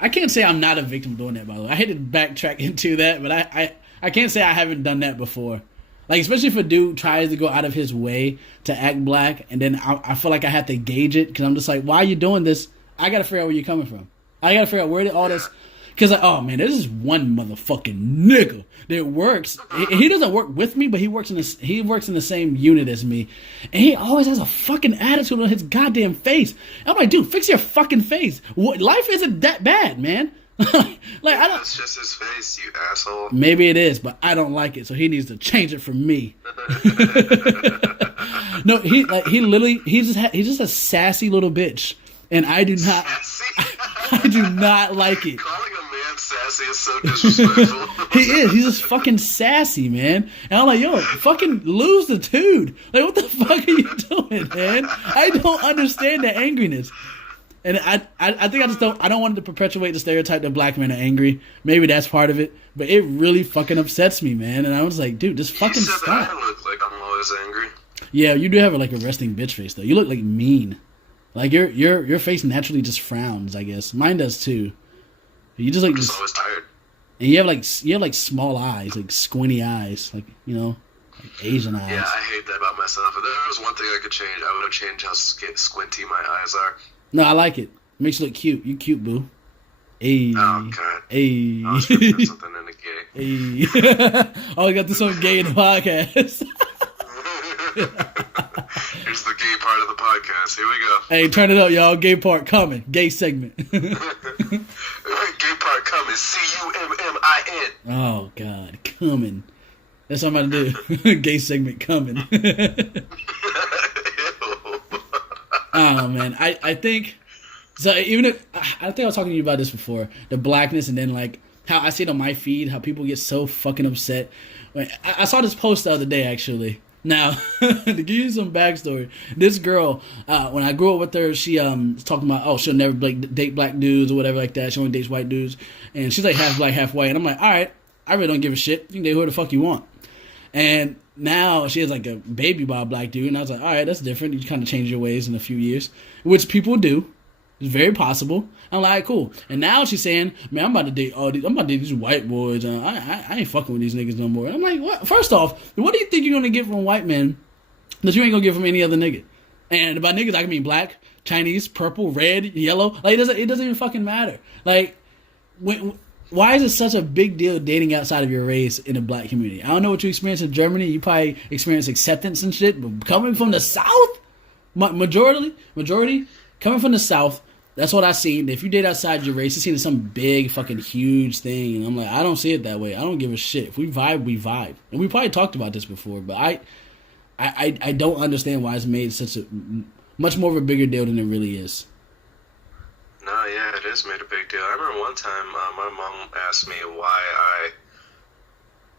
I can't say I'm not a victim of doing that, by the way. I hate to backtrack into that, but I can't say I haven't done that before. Like, especially if a dude tries to go out of his way to act black, and then I feel like I have to gauge it, because I'm just like, why are you doing this? I got to figure out where you're coming from. I got to figure out where did all this... Because, like, oh, man, there's this one motherfucking nigga that works. He doesn't work with me, but he works in the same unit as me. And he always has a fucking attitude on his goddamn face. I'm like, dude, fix your fucking face. Life isn't that bad, man. Like, I don't... That's just his face, you asshole. Maybe it is, but I don't like it, so he needs to change it for me. No, he's just a sassy little bitch, and I do not... I do not like it. Calling a man sassy is so disrespectful. He is. He's just fucking sassy, man. And I'm like, yo, fucking lose the dude. Like, what the fuck are you doing, man? I don't understand the angriness. And I think I don't want to perpetuate the stereotype that black men are angry. Maybe that's part of it. But it really fucking upsets me, man. And I was like, dude, just fucking stop. That I look like I'm always angry. Yeah, you do have like a resting bitch face, though. You look like mean. Like your face naturally just frowns, I guess. Mine does too. You just like I'm just always tired. And you have like small eyes, like squinty eyes, like, you know, like Asian eyes. Yeah, I hate that about myself. If there was one thing I could change, I would have changed how squinty my eyes are. No, I like it. Makes you look cute. You cute, boo. Hey. Oh god. Hey. I was gonna put something in the gay. Hey. Oh, we got this one gay in the podcast. Here's the gay part of the podcast. Here we go. Hey, turn it up, y'all. Gay part coming. Gay segment. Gay part coming. CUMMIN. Oh, God. Coming. That's what I'm about to do. Gay segment coming. Oh, man. I think... So, even if... I think I was talking to you about this before. The blackness, and then, like, how I see it on my feed, how people get so fucking upset. I saw this post the other day, actually. Now, to give you some backstory, this girl, when I grew up with her, she was talking about, she'll never date black dudes or whatever like that. She only dates white dudes. And she's like half black, half white. And I'm like, all right, I really don't give a shit. You can date who the fuck you want. And now she has like a baby by a black dude. And I was like, all right, that's different. You kind of change your ways in a few years, which people do. It's very possible. I'm like, cool. And now she's saying, man, I'm about to date these white boys. I ain't fucking with these niggas no more. And I'm like, what? First off, what do you think you're going to get from white men that you ain't going to get from any other nigga? And by niggas, I can mean black, Chinese, purple, red, yellow. Like, it doesn't even fucking matter. Like, why is it such a big deal dating outside of your race in the black community? I don't know what you experienced in Germany. You probably experienced acceptance and shit. But coming from the South, majority, coming from the South, that's what I seen. If you date outside your race, it's seen as some big fucking huge thing. And I'm like, I don't see it that way. I don't give a shit. If we vibe, we vibe. And we probably talked about this before, but I don't understand why it's made such a much more of a bigger deal than it really is. No, yeah, it is made a big deal. I remember one time my mom asked me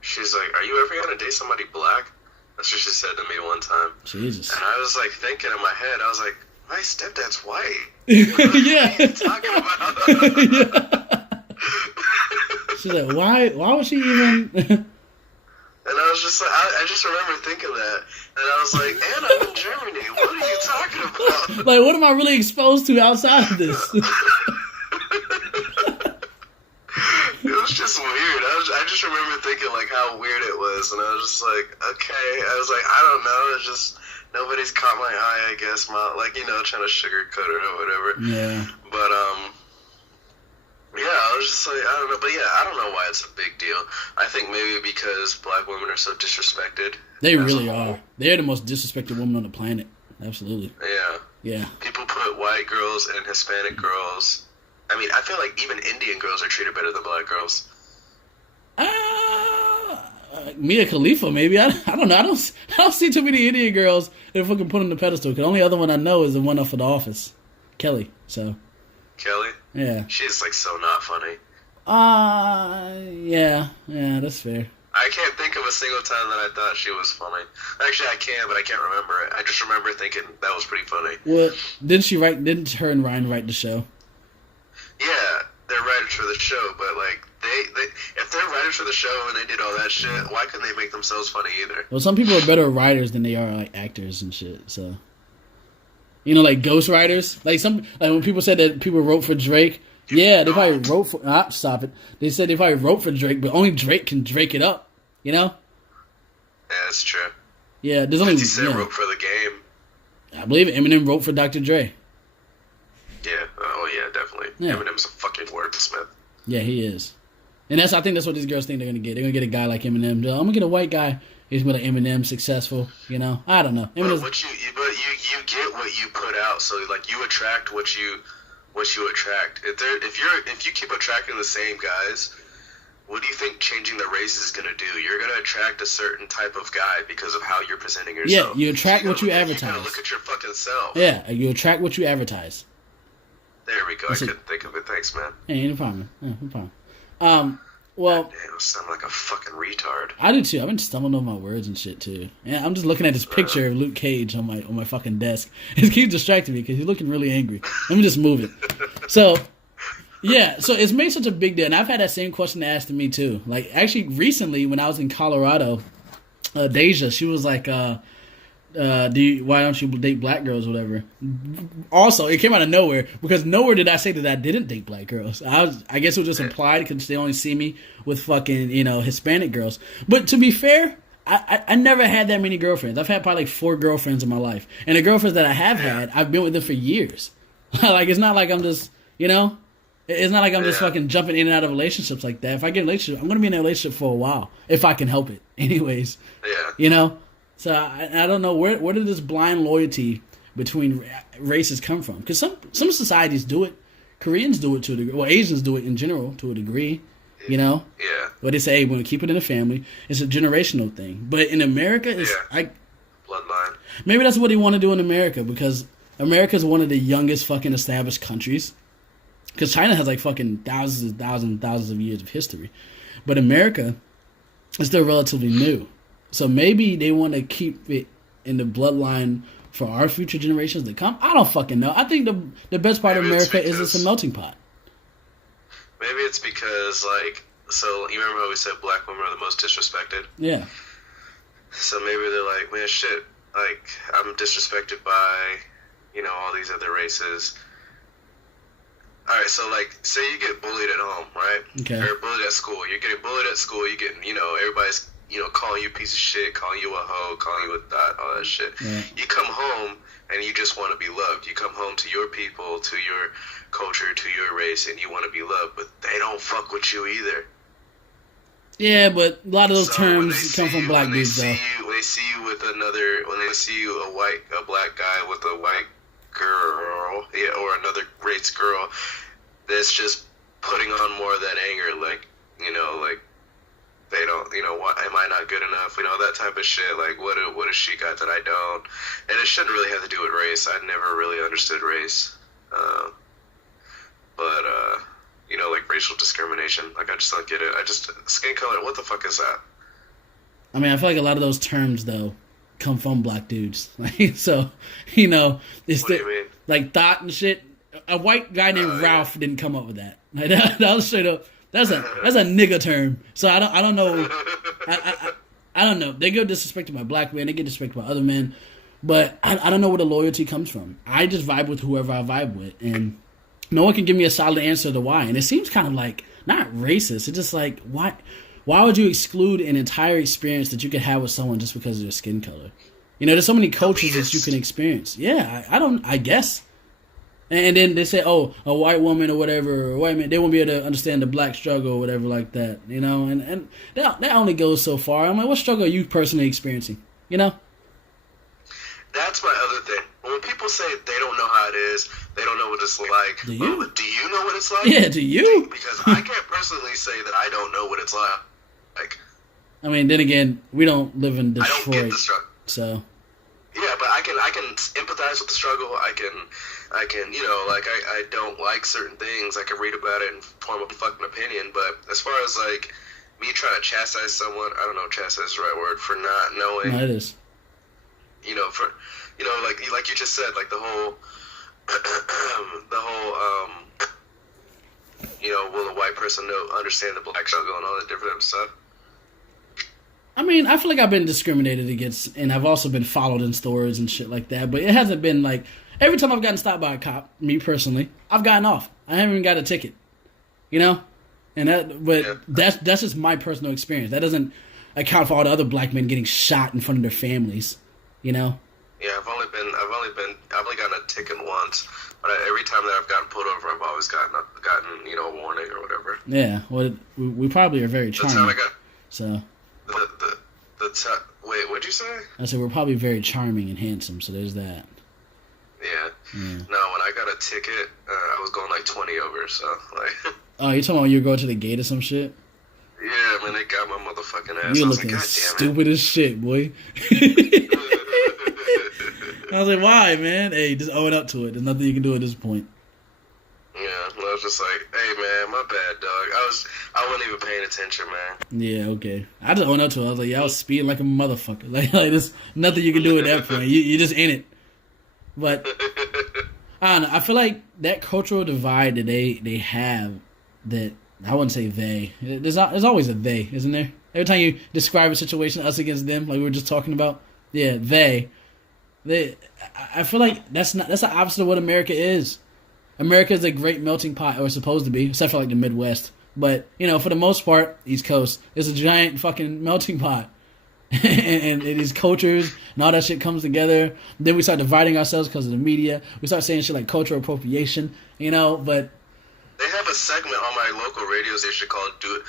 she's like, are you ever going to date somebody black? That's what she said to me one time. Jesus. And I was like thinking in my head, I was like, my stepdad's white. Yeah. What are you talking about? Yeah. She's like, why would she even... And I was just like, I just remember thinking that. And I was like, and I'm in Germany. What are you talking about? Like, what am I really exposed to outside of this? It was just weird. I just remember thinking, like, how weird it was. And I was just like, okay. I was like, I don't know. It's just... Nobody's caught my eye, I guess. Like, you know, trying to sugarcoat it or whatever. Yeah. But, yeah, I was just like, I don't know. But, yeah, I don't know why it's a big deal. I think maybe because black women are so disrespected. They really are. They're the most disrespected women on the planet. Absolutely. Yeah. Yeah. People put white girls and Hispanic girls. I mean, I feel like even Indian girls are treated better than black girls. Mia Khalifa, maybe. I don't know. I don't see too many Indian girls that fucking put on the pedestal. Because the only other one I know is the one up for The Office, Kelly. So. Kelly? Yeah. She's like so not funny. Yeah, that's fair. I can't think of a single time that I thought she was funny. Actually, I can, but I can't remember it. I just remember thinking that was pretty funny. Well, didn't her and Ryan write the show? Yeah, they're writers for the show, but like they if they're writers for the show and they did all that shit, why couldn't they make themselves funny either? Well, some people are better writers than they are like actors and shit. So, you know, like ghost writers, like when people said that people wrote for Drake. Yeah, they probably wrote for... stop it. They said they probably wrote for Drake, but only Drake can Drake it up. You know? Yeah, that's true. Yeah, there's only... 50 Cent wrote for The Game. I believe Eminem wrote for Dr. Dre. Yeah. Oh, yeah, definitely. Yeah. Eminem's a fucking wordsmith. Yeah, he is. And I think that's what these girls think they're going to get. They're going to get a guy like Eminem. I'm going to get a white guy. He's going to Eminem successful, you know? I don't know. But you get what you put out, so, like, you attract what you attract. If you keep attracting the same guys, what do you think changing the race is going to do? You're going to attract a certain type of guy because of how you're presenting yourself. Yeah, you attract what you advertise. You got to look at your fucking self. Yeah, you attract what you advertise. There we go. I couldn't think of it. Thanks, man. Hey, no problem. No problem. Well, damn, I sound like a fucking retard. I do too. I've been stumbling over my words and shit too. And I'm just looking at this picture of Luke Cage on my fucking desk. It keeps distracting me because he's looking really angry. Let me just move it. So, yeah. So it's made such a big deal, and I've had that same question asked to me too. Like actually, recently when I was in Colorado, Deja, she was like, why don't you date black girls or whatever? Also, it came out of nowhere because nowhere did I say that I didn't date black girls. I guess it was just implied because they only see me with fucking, Hispanic girls. But to be fair, I never had that many girlfriends. I've had probably like 4 girlfriends in my life. And the girlfriends that I have had, I've been with them for years. Like, it's not like I'm just, it's not like I'm just fucking jumping in and out of relationships like that. If I get in a relationship, I'm going to be in a relationship for a while. If I can help it. Anyways. Yeah. So I don't know where did this blind loyalty between races come from? Because some societies do it. Koreans do it to a degree. Well, Asians do it in general to a degree. Yeah. But they say, hey, we're going to keep it in the family. It's a generational thing. But in America, it's bloodline. Maybe that's what they want to do in America because America is one of the youngest fucking established countries. Because China has like fucking thousands of years of history. But America is still relatively new. So maybe they want to keep it in the bloodline for our future generations to come. I don't fucking know. I think the best part of America is it's a melting pot. Maybe it's because, so you remember how we said black women are the most disrespected? Yeah. So maybe they're like, man, shit, I'm disrespected by, all these other races. All right, so, say you get bullied at home, right? Okay. Or bullied at school. You're getting bullied at school. You get, everybody's calling you a piece of shit, calling you a hoe, calling you a thot, all that shit. Yeah. You come home and you just want to be loved. You come home to your people, to your culture, to your race, and you want to be loved, but they don't fuck with you either. Yeah, but a lot of those terms come from black dudes, though. When they see you with when they see you a black guy with a white girl, or another race girl, that's just putting on more of that anger, they don't, what, am I not good enough? That type of shit. What has she got that I don't? And it shouldn't really have to do with race. I never really understood race. But racial discrimination. I just don't get it. Skin color, what the fuck is that? I mean, I feel like a lot of those terms, though, come from black dudes. So, it's what do you mean? Like thought and shit. A white guy named Ralph didn't come up with that. That was straight up. That's a nigga term. So I don't know. I don't know. They get disrespected by black men. They get disrespected by other men. But I don't know where the loyalty comes from. I just vibe with whoever I vibe with, and no one can give me a solid answer to why. And it seems kind of like not racist. It's just like why would you exclude an entire experience that you could have with someone just because of their skin color? There's so many cultures that you can experience. Yeah, I guess. And then they say, oh, a white woman or whatever, or white man, they won't be able to understand the black struggle or whatever like that, and that only goes so far. I'm like, what struggle are you personally experiencing, That's my other thing. When people say they don't know how it is, they don't know what it's like. Do you? But do you know what it's like? Yeah, do you? Because I can't personally say that I don't know what it's like. I mean, then again, we don't live in Detroit. I don't get the struggle. So. Yeah, but I can empathize with the struggle. I can, like I don't like certain things. I can read about it and form a fucking opinion. But as far as like me trying to chastise someone, I don't know if chastise is the right word for not knowing. No, it is. Like you just said, like the whole, will a white person understand the black struggle and all that different stuff? I mean, I feel like I've been discriminated against, and I've also been followed in stores and shit like that. But it hasn't been like every time I've gotten stopped by a cop, me personally, I've gotten off. I haven't even got a ticket, that's just my personal experience. That doesn't account for all the other black men getting shot in front of their families, Yeah, I've only gotten a ticket once, but every time that I've gotten pulled over, I've always gotten a warning or whatever. Yeah, well, we probably are very charming. That's how I got. So. Wait, what'd you say? I said we're probably very charming and handsome, so there's that. Yeah. No, when I got a ticket, I was going like 20 over, so like. Oh, you're talking about when you go to the gate or some shit? Yeah, man, they got my motherfucking ass. You're looking stupid as shit, boy. I was like, why, man? Hey, just own up to it. There's nothing you can do at this point. Yeah, I was just like, hey, man, my bad, dog. I wasn't even paying attention, man. Yeah, okay. I just own up to it. I was like, yeah, I was speeding like a motherfucker. Like there's nothing you can do at that point. You just in it. But I don't know. I feel like that cultural divide that they have, that I wouldn't say they. There's always a they, isn't there? Every time you describe a situation, us against them, like we were just talking about, yeah, they. I feel like that's the opposite of what America is. America is a great melting pot, or it's supposed to be, except for like the Midwest. But, for the most part, East Coast is a giant fucking melting pot. and these cultures and all that shit comes together. Then we start dividing ourselves because of the media. We start saying shit like cultural appropriation, but... They have a segment on my local radio station called Do It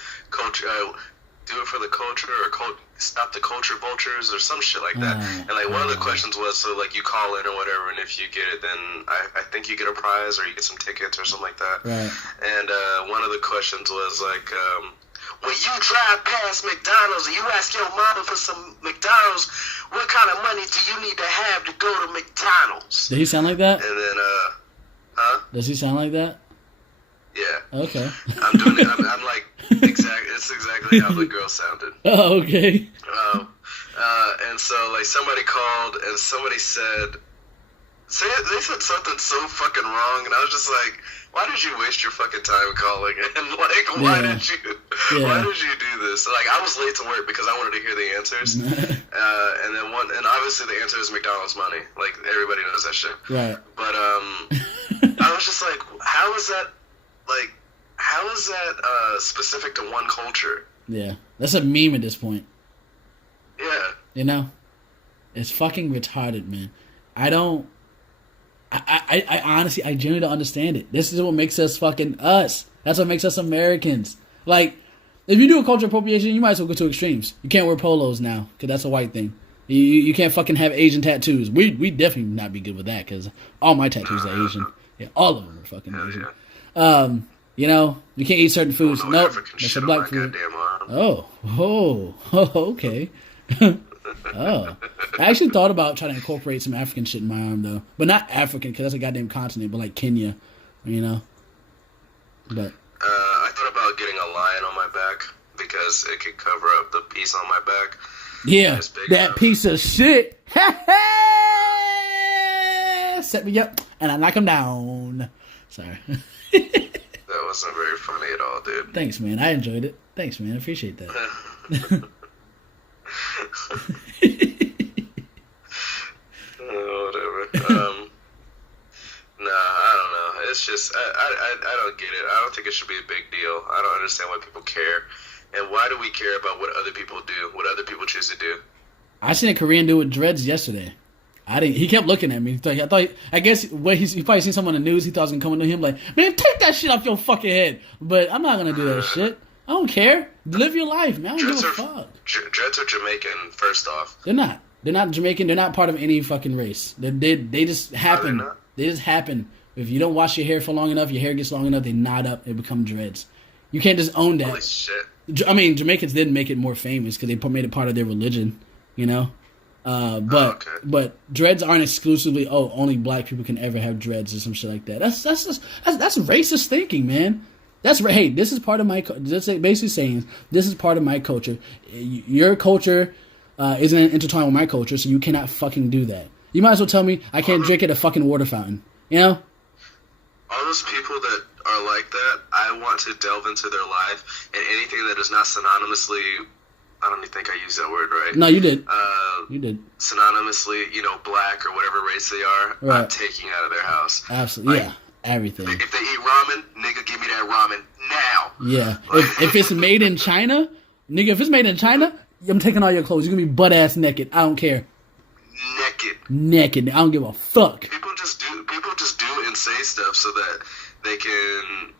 for the Culture, or Stop the Culture Vultures, or some shit like that. And like one of the questions was, so like you call in or whatever, and if you get it, then I think you get a prize or you get some tickets or something like that. Right. And one of the questions was like, when you drive past McDonald's and you ask your mama for some McDonald's, what kind of money do you need to have to go to McDonald's? Did he sound like that? And then, Does he sound like that? Yeah. Okay. I'm doing it. I'm like, it's exactly how the girl sounded. Oh, okay. And so, like, somebody called and somebody said something so fucking wrong, and I was just like, why did you waste your fucking time calling? And like, why did you do this? Like, I was late to work because I wanted to hear the answers. And obviously the answer is McDonald's money. Like, everybody knows that shit. Right. But I was just like, how is that specific to one culture? Yeah, that's a meme at this point. Yeah. It's fucking retarded, man. I honestly, I genuinely don't understand it. This is what makes us fucking us. That's what makes us Americans. Like, if you do a cultural appropriation, you might as well go to extremes. You can't wear polos now, because that's a white thing. You can't fucking have Asian tattoos. We definitely not be good with that, because all my tattoos are Asian. Yeah, all of them are fucking Asian. Yeah. You can't eat certain foods. Nope, that's a black food. Oh, okay. Oh, I actually thought about trying to incorporate some African shit in my arm, though. But not African, because that's a goddamn continent, but like Kenya, But I thought about getting a lion on my back, because it could cover up the piece on my back. Yeah, that piece of shit. Set me up, and I knock him down. Sorry. That wasn't very funny at all, dude. Thanks, man. I enjoyed it. Thanks, man. I appreciate that. Whatever. Nah, I don't know. It's just I don't get it. I don't think it should be a big deal. I don't understand why people care, and why do we care about what other people do, what other people choose to do? I seen a Korean dude with dreads yesterday. He kept looking at me. I guess he probably seen someone on the news. He thought I was gonna come into him like, man, take that shit off your fucking head. But I'm not gonna do that shit. I don't care. Live your life, man. I don't give a fuck. Dreads are Jamaican, first off. They're not. They're not Jamaican. They're not part of any fucking race. They just happen. They just happen. If you don't wash your hair for long enough, your hair gets long enough, they knot up, they become dreads. You can't just own that. Holy shit. I mean, Jamaicans did make it more famous because they made it part of their religion, you know? But dreads aren't exclusively, only black people can ever have dreads or some shit like that. That's racist thinking, man. Hey, this is part of my, that's basically saying, this is part of my culture. Your culture isn't intertwined with my culture, so you cannot fucking do that. You might as well tell me I can't drink at a fucking water fountain, you know? All those people that are like that, I want to delve into their life, and anything that is not synonymously, I don't even think I used that word right. No, you did. You did. Synonymously, black or whatever race they are, right. I'm taking out of their house. Absolutely, yeah. Everything. If they eat ramen, nigga, give me that ramen now. Yeah. If it's made in China, nigga, if it's made in China, I'm taking all your clothes. You're going to be butt-ass naked. I don't care. Naked. I don't give a fuck. People just do and say stuff so that they can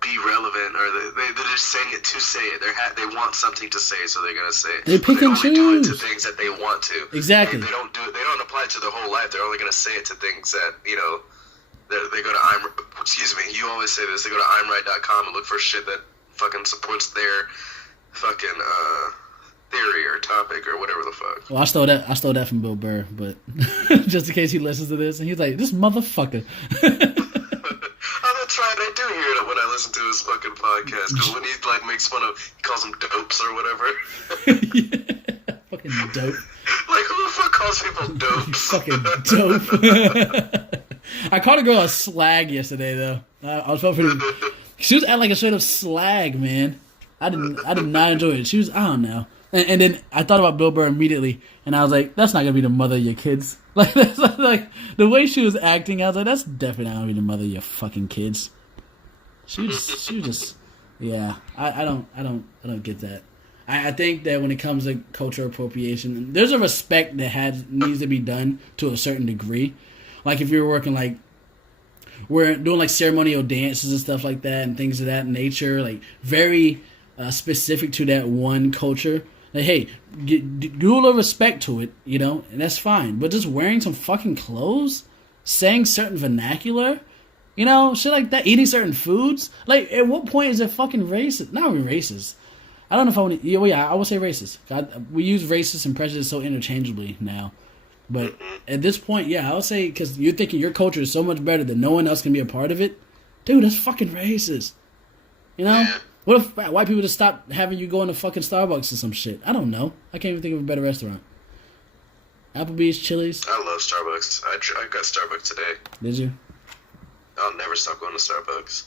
be relevant, or they're just saying it to say it. They want something to say, so they're gonna say it. They pick and choose. They only do it to things that they want to. Exactly. They don't apply it to their whole life. They're only gonna say it to things that They go to excuse me. You always say this. They go to imright.com and look for shit that fucking supports their fucking theory or topic or whatever the fuck. Well, I stole that from Bill Burr, but just in case he listens to this, and he's like, this motherfucker. Oh, that's right. I do hear it when I listen to his fucking podcast, because when he makes fun of, he calls them dopes or whatever. Yeah, fucking dope. Like, who the fuck calls people dopes? Fucking dope. I called a girl a slag yesterday, though. I was felt pretty. She was acting like a straight up slag, man. I did not enjoy it. She was, I don't know. And then I thought about Bill Burr immediately, and I was like, that's not gonna be the mother of your kids. Like, that's like the way she was acting. I was like, that's definitely not gonna be the mother of your fucking kids. She was just, yeah. I don't get that. I think that when it comes to cultural appropriation, there's a respect that needs to be done to a certain degree. Like if you're working we're doing like ceremonial dances and stuff like that and things of that nature, like very specific to that one culture. Like, hey, do a little respect to it, and that's fine. But just wearing some fucking clothes, saying certain vernacular, shit like that, eating certain foods. Like, at what point is it fucking racist? Not even racist. I don't know if I want to. Yeah, I would say racist. We use racist and prejudice so interchangeably now. But at this point, yeah, I would say, because you're thinking your culture is so much better that no one else can be a part of it. Dude, that's fucking racist. Yeah. What if white people just stop having you go into fucking Starbucks or some shit? I don't know. I can't even think of a better restaurant. Applebee's, Chili's. I love Starbucks. I got Starbucks today. Did you? I'll never stop going to Starbucks.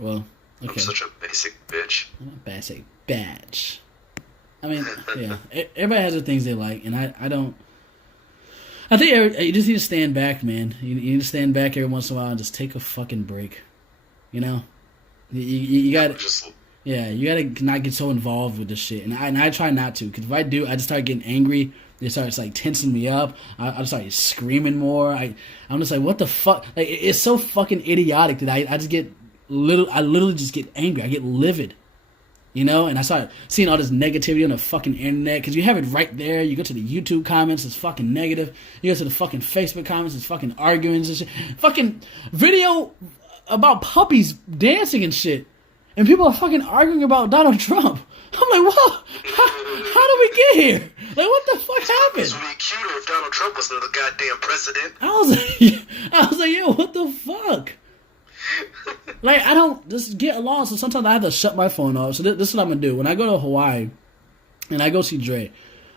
Well, okay. I'm such a basic bitch. I'm a basic bitch. I mean, yeah. Everybody has their things they like, and I don't. I think you just need to stand back, man. You need to stand back every once in a while and just take a fucking break. You got to. Yeah, you gotta not get so involved with this shit, and I try not to, because if I do, I just start getting angry. It starts tensing me up. I just start screaming more. I'm just like, what the fuck? Like, it's so fucking idiotic that I just get I literally just get angry. I get livid, and I start seeing all this negativity on the fucking internet, because you have it right there. You go to the YouTube comments, it's fucking negative. You go to the fucking Facebook comments, it's fucking arguing and shit. Fucking video about puppies dancing and shit. And people are fucking arguing about Donald Trump. I'm like, whoa, how did we get here? Like, what the fuck happened? This would be cuter if Donald Trump wasn't the goddamn president. I was like, yo, what the fuck? Like, I don't just get along, so sometimes I have to shut my phone off. So this is what I'm gonna do. When I go to Hawaii and I go see Dre,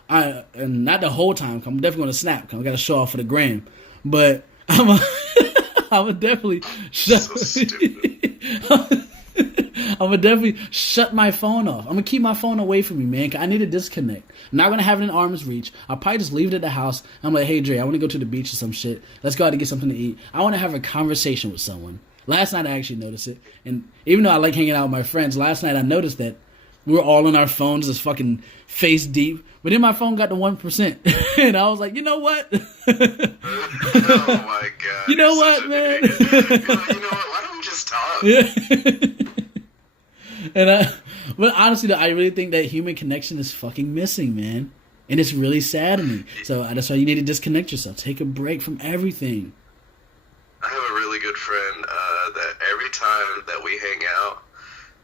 and not the whole time, I'm definitely gonna snap, because I gotta show off for the gram. But I'm gonna definitely shut. So stupid. I'm gonna definitely shut my phone off. I'm gonna keep my phone away from me, man, 'cause I need to disconnect. I'm not gonna have it in arm's reach. I'll probably just leave it at the house. I'm like, hey, Dre, I want to go to the beach or some shit. Let's go out and get something to eat. I want to have a conversation with someone. Last night I actually noticed it, and even though I like hanging out with my friends, last night I noticed that we were all on our phones, just fucking face deep. But then my phone got to 1%, and I was like, you know what? Oh my god! You know what, man? You know what? Why don't we just talk? Yeah. But honestly, though, I really think that human connection is fucking missing, man. And it's really saddening. So that's why you need to disconnect yourself. Take a break from everything. I have a really good friend that every time that we hang out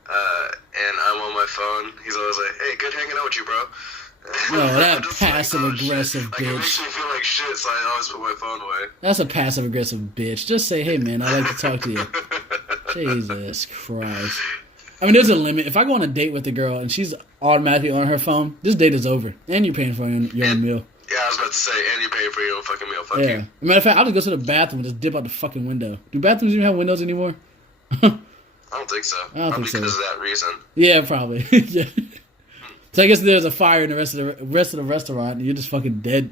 and I'm on my phone, he's always like, "Hey, good hanging out with you, bro." No, that passive-aggressive like, it bitch. makes me feel like shit, so I always put my phone away. That's a passive-aggressive bitch. Just say, hey, man, I'd like to talk to you. Jesus Christ. I mean, there's a limit. If I go on a date with a girl and she's automatically on her phone, this date is over. And you're paying for your own meal. Yeah, I was about to say, and you're paying for your own fucking meal. Fuck yeah. you. Matter of fact, I'll just go to the bathroom and just dip out the fucking window. Do bathrooms even have windows anymore? I don't think so. I don't probably think so. because of that reason. Yeah, probably. Yeah. So I guess there's a fire in the rest of the restaurant and you're just fucking dead.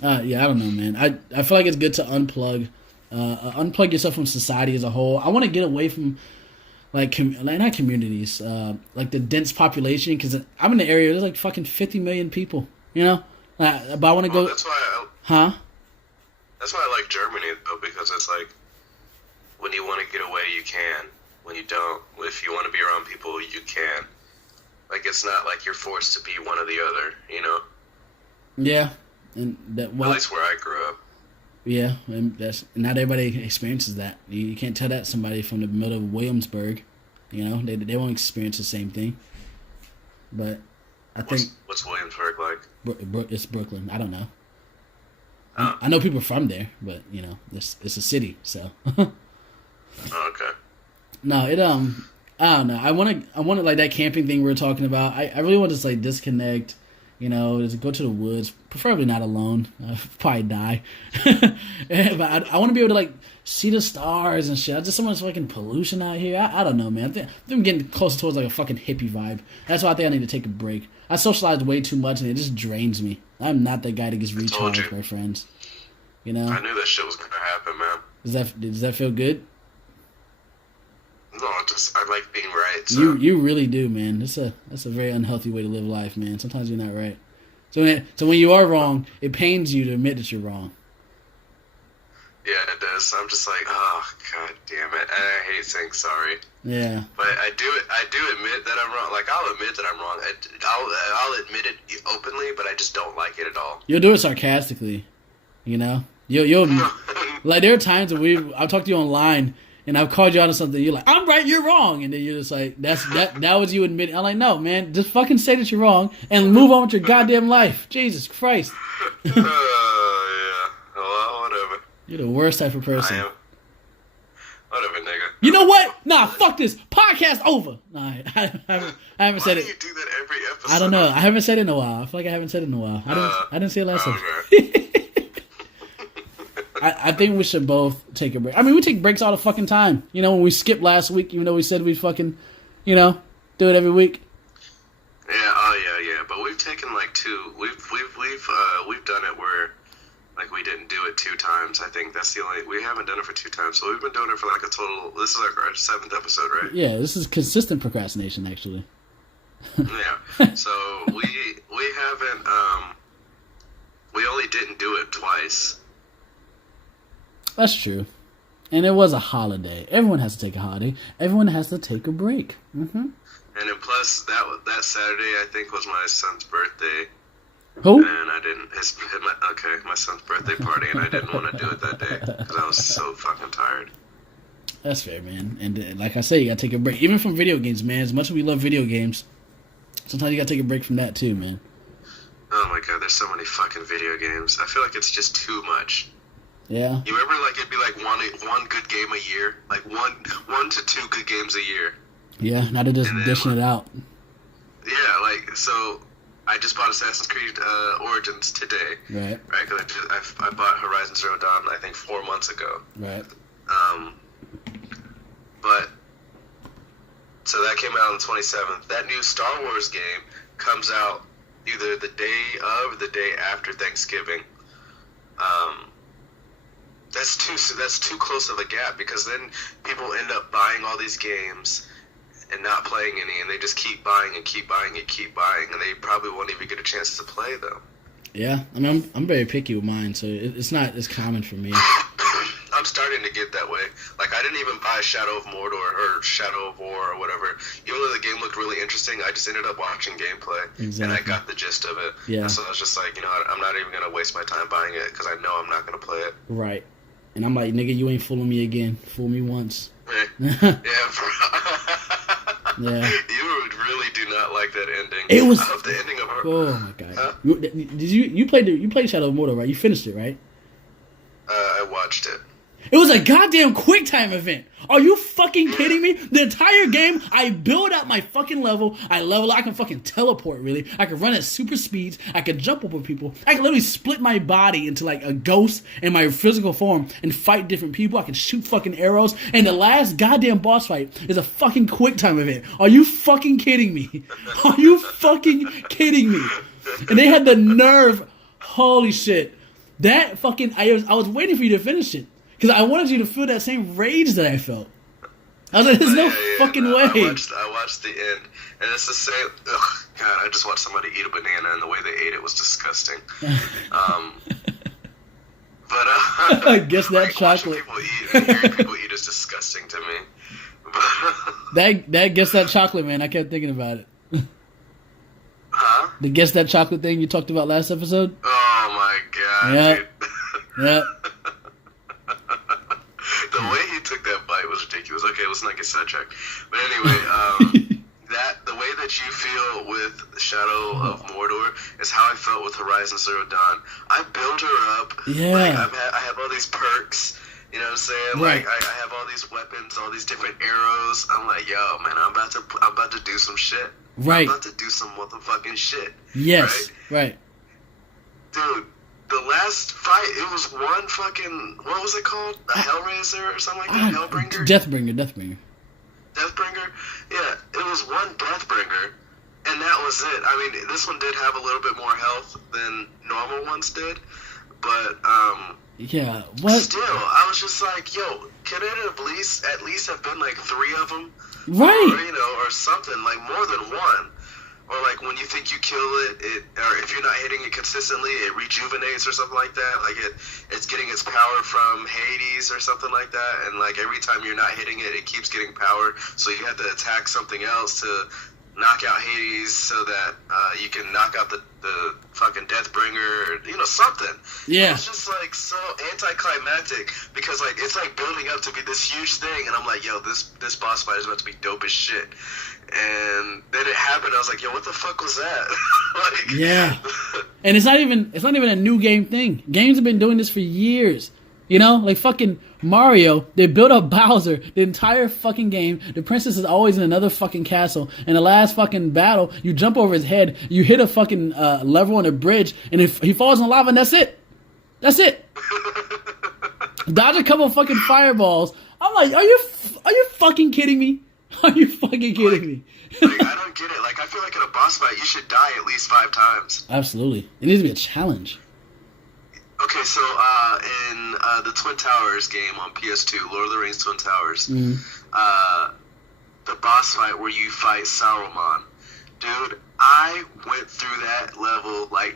Yeah, I don't know, man. I feel like it's good to unplug. Unplug yourself from society as a whole. I want to get away from like not communities, like the dense population, because I'm in the area. There's like fucking 50 million people, you know. But I want to go. That's why. That's why I like Germany though, because it's like when you want to get away, you can. When you don't, if you want to be around people, you can. Like it's not like you're forced to be one or the other, you know. Yeah, and that at least where I grew up. Yeah, and that's not everybody experiences that. You can't tell that somebody from the middle of Williamsburg, you know, they won't experience the same thing. But I think what's Williamsburg like? It's Brooklyn. I don't know. I know people from there, but you know, it's a city, so. Okay. No, I don't know. I want to like that camping thing we were talking about. I really want to just like disconnect. You know, just go to the woods, preferably not alone. I'll probably die. But I want to be able to, like, see the stars and shit. Just so much fucking pollution out here. I don't know, man. I think I'm getting closer towards, like, a fucking hippie vibe. That's why I think I need to take a break. I socialized way too much, and it just drains me. I'm not that guy that gets recharged by friends. You know? I knew that shit was going to happen, man. Does that feel good? No, I like being right. So. You really do, man. That's a very unhealthy way to live life, man. Sometimes you're not right. So when you are wrong, it pains you to admit that you're wrong. Yeah, it does. I'm just like, oh god damn it. I hate saying sorry. Yeah. But I do admit that I'm wrong. Like I'll admit that I'm wrong. I'll admit it openly, but I just don't like it at all. You'll do it sarcastically, you know. You'll like there are times when I'll talk to you online. And I've called you out on something. You're like, I'm right, you're wrong. And then you're just like, that was you admitting. I'm like, no, man, just fucking say that you're wrong and move on with your goddamn life. Jesus Christ. Yeah. Well, whatever. You're the worst type of person. I am. Whatever, nigga. You know what? Nah, fuck this. Podcast over. Nah, I haven't said it. Why do you do that every episode? I don't know. I haven't said it in a while. I feel like I haven't said it in a while. I didn't say it last time. Okay. I think we should both take a break. I mean, we take breaks all the fucking time. You know, when we skipped last week, even though we said we'd fucking, you know, do it every week. Yeah, but we've taken like two. We've done it where like we didn't do it 2 times. I think that's the only. We haven't done it for 2 times, so we've been doing it for like a total. This is our 7th episode, right? Yeah, this is consistent procrastination, actually. Yeah. So we haven't. We only didn't do it twice. That's true. And it was a holiday. Everyone has to take a holiday. Everyone has to take a break. Mm-hmm. And then plus, that Saturday, I think, was my son's birthday. Who? And I didn't... my son's birthday party, and I didn't want to do it that day. Because I was so fucking tired. That's fair, man. And like I say, you gotta take a break. Even from video games, man. As much as we love video games, sometimes you gotta take a break from that, too, man. Oh my god, there's so many fucking video games. I feel like it's just too much. Yeah. You remember, like, it'd be like one good game a year? Like, one to 2 good games a year. Yeah, now they're just dishing it out. Yeah, like, so, I just bought Assassin's Creed Origins today. Right. Right, because I bought Horizon Zero Dawn, I think, 4 months ago. Right. But, so that came out on the 27th. That new Star Wars game comes out either the day of or the day after Thanksgiving. That's too close of a gap, because then people end up buying all these games and not playing any, and they just keep buying and keep buying and keep buying, and they probably won't even get a chance to play them. Yeah, I mean, I'm very picky with mine, so it's not as common for me. I'm starting starting to get that way. Like, I didn't even buy Shadow of Mordor or Shadow of War or whatever. Even though the game looked really interesting, I just ended up watching gameplay, and I got the gist of it. Yeah. And so I was just like, you know what, I'm not even going to waste my time buying it because I know I'm not going to play it. Right. And I'm like, nigga, you ain't fooling me again. Fool me once. Yeah, bro. Yeah. You really do not like that ending. It was. I hope the ending of her. Oh my god. Huh? Did you played Shadow of Mordor, right? You finished it, right? I watched it. It was a goddamn quick time event. Are you fucking kidding me? The entire game, I build up my fucking level. I can fucking teleport, really. I can run at super speeds. I can jump over people. I can literally split my body into like a ghost in my physical form and fight different people. I can shoot fucking arrows. And the last goddamn boss fight is a fucking quick time event. Are you fucking kidding me? Are you fucking kidding me? And they had the nerve. Holy shit. That fucking... I was waiting for you to finish it. Because I wanted you to feel that same rage that I felt. I was like, there's no fucking way. I watched the end, and it's the same... Ugh, God, I just watched somebody eat a banana, and the way they ate it was disgusting. I guess that like, chocolate... Hearing people eat is disgusting to me. that guess that chocolate, man. I kept thinking about it. Huh? The guess that chocolate thing you talked about last episode? Oh, my God, yeah. dude. Yeah. The way he took that bite was ridiculous. Okay, let's not get sidetracked. But anyway, the way that you feel with Shadow of Mordor is how I felt with Horizon Zero Dawn. I build her up. Yeah. Like, I have all these perks. You know what I'm saying? Right. Like I have all these weapons, all these different arrows. I'm like, yo, man, I'm about to do some shit. Right. I'm about to do some motherfucking shit. Yes. Right. Dude. The last fight, it was one fucking, what was it called? A Hellraiser or something like that? Hellbringer? Deathbringer. Deathbringer? Yeah, it was one Deathbringer, and that was it. I mean, this one did have a little bit more health than normal ones did, but, yeah, what? Still, I was just like, yo, could it at least have been like 3 of them? Right. Or, you know, or something, like more than one. Or like when you think you kill it, or if you're not hitting it consistently, it rejuvenates or something like that. Like it's getting its power from Hades or something like that. And like every time you're not hitting it, it keeps getting power. So you have to attack something else to knock out Hades so that you can knock out the fucking Deathbringer, you know, something. Yeah. It's just like so anticlimactic because like it's like building up to be this huge thing, and I'm like, yo, this boss fight is about to be dope as shit. And then it happened. I was like, yo, what the fuck was that? Like, yeah. And it's not even a new game thing. Games have been doing this for years. You know, like fucking Mario, they built up Bowser the entire fucking game. The princess is always in another fucking castle. In the last fucking battle, you jump over his head, you hit a fucking lever on a bridge, and if he falls in lava, and that's it. That's it. Dodge a couple of fucking fireballs. I'm like, are you fucking kidding me? Are you fucking kidding me? Like, I don't get it. Like, I feel like in a boss fight, you should die at least 5 times. Absolutely. It needs to be a challenge. Okay, so in the Twin Towers game on PS2, Lord of the Rings Twin Towers, the boss fight where you fight Saruman, dude, I went through that level like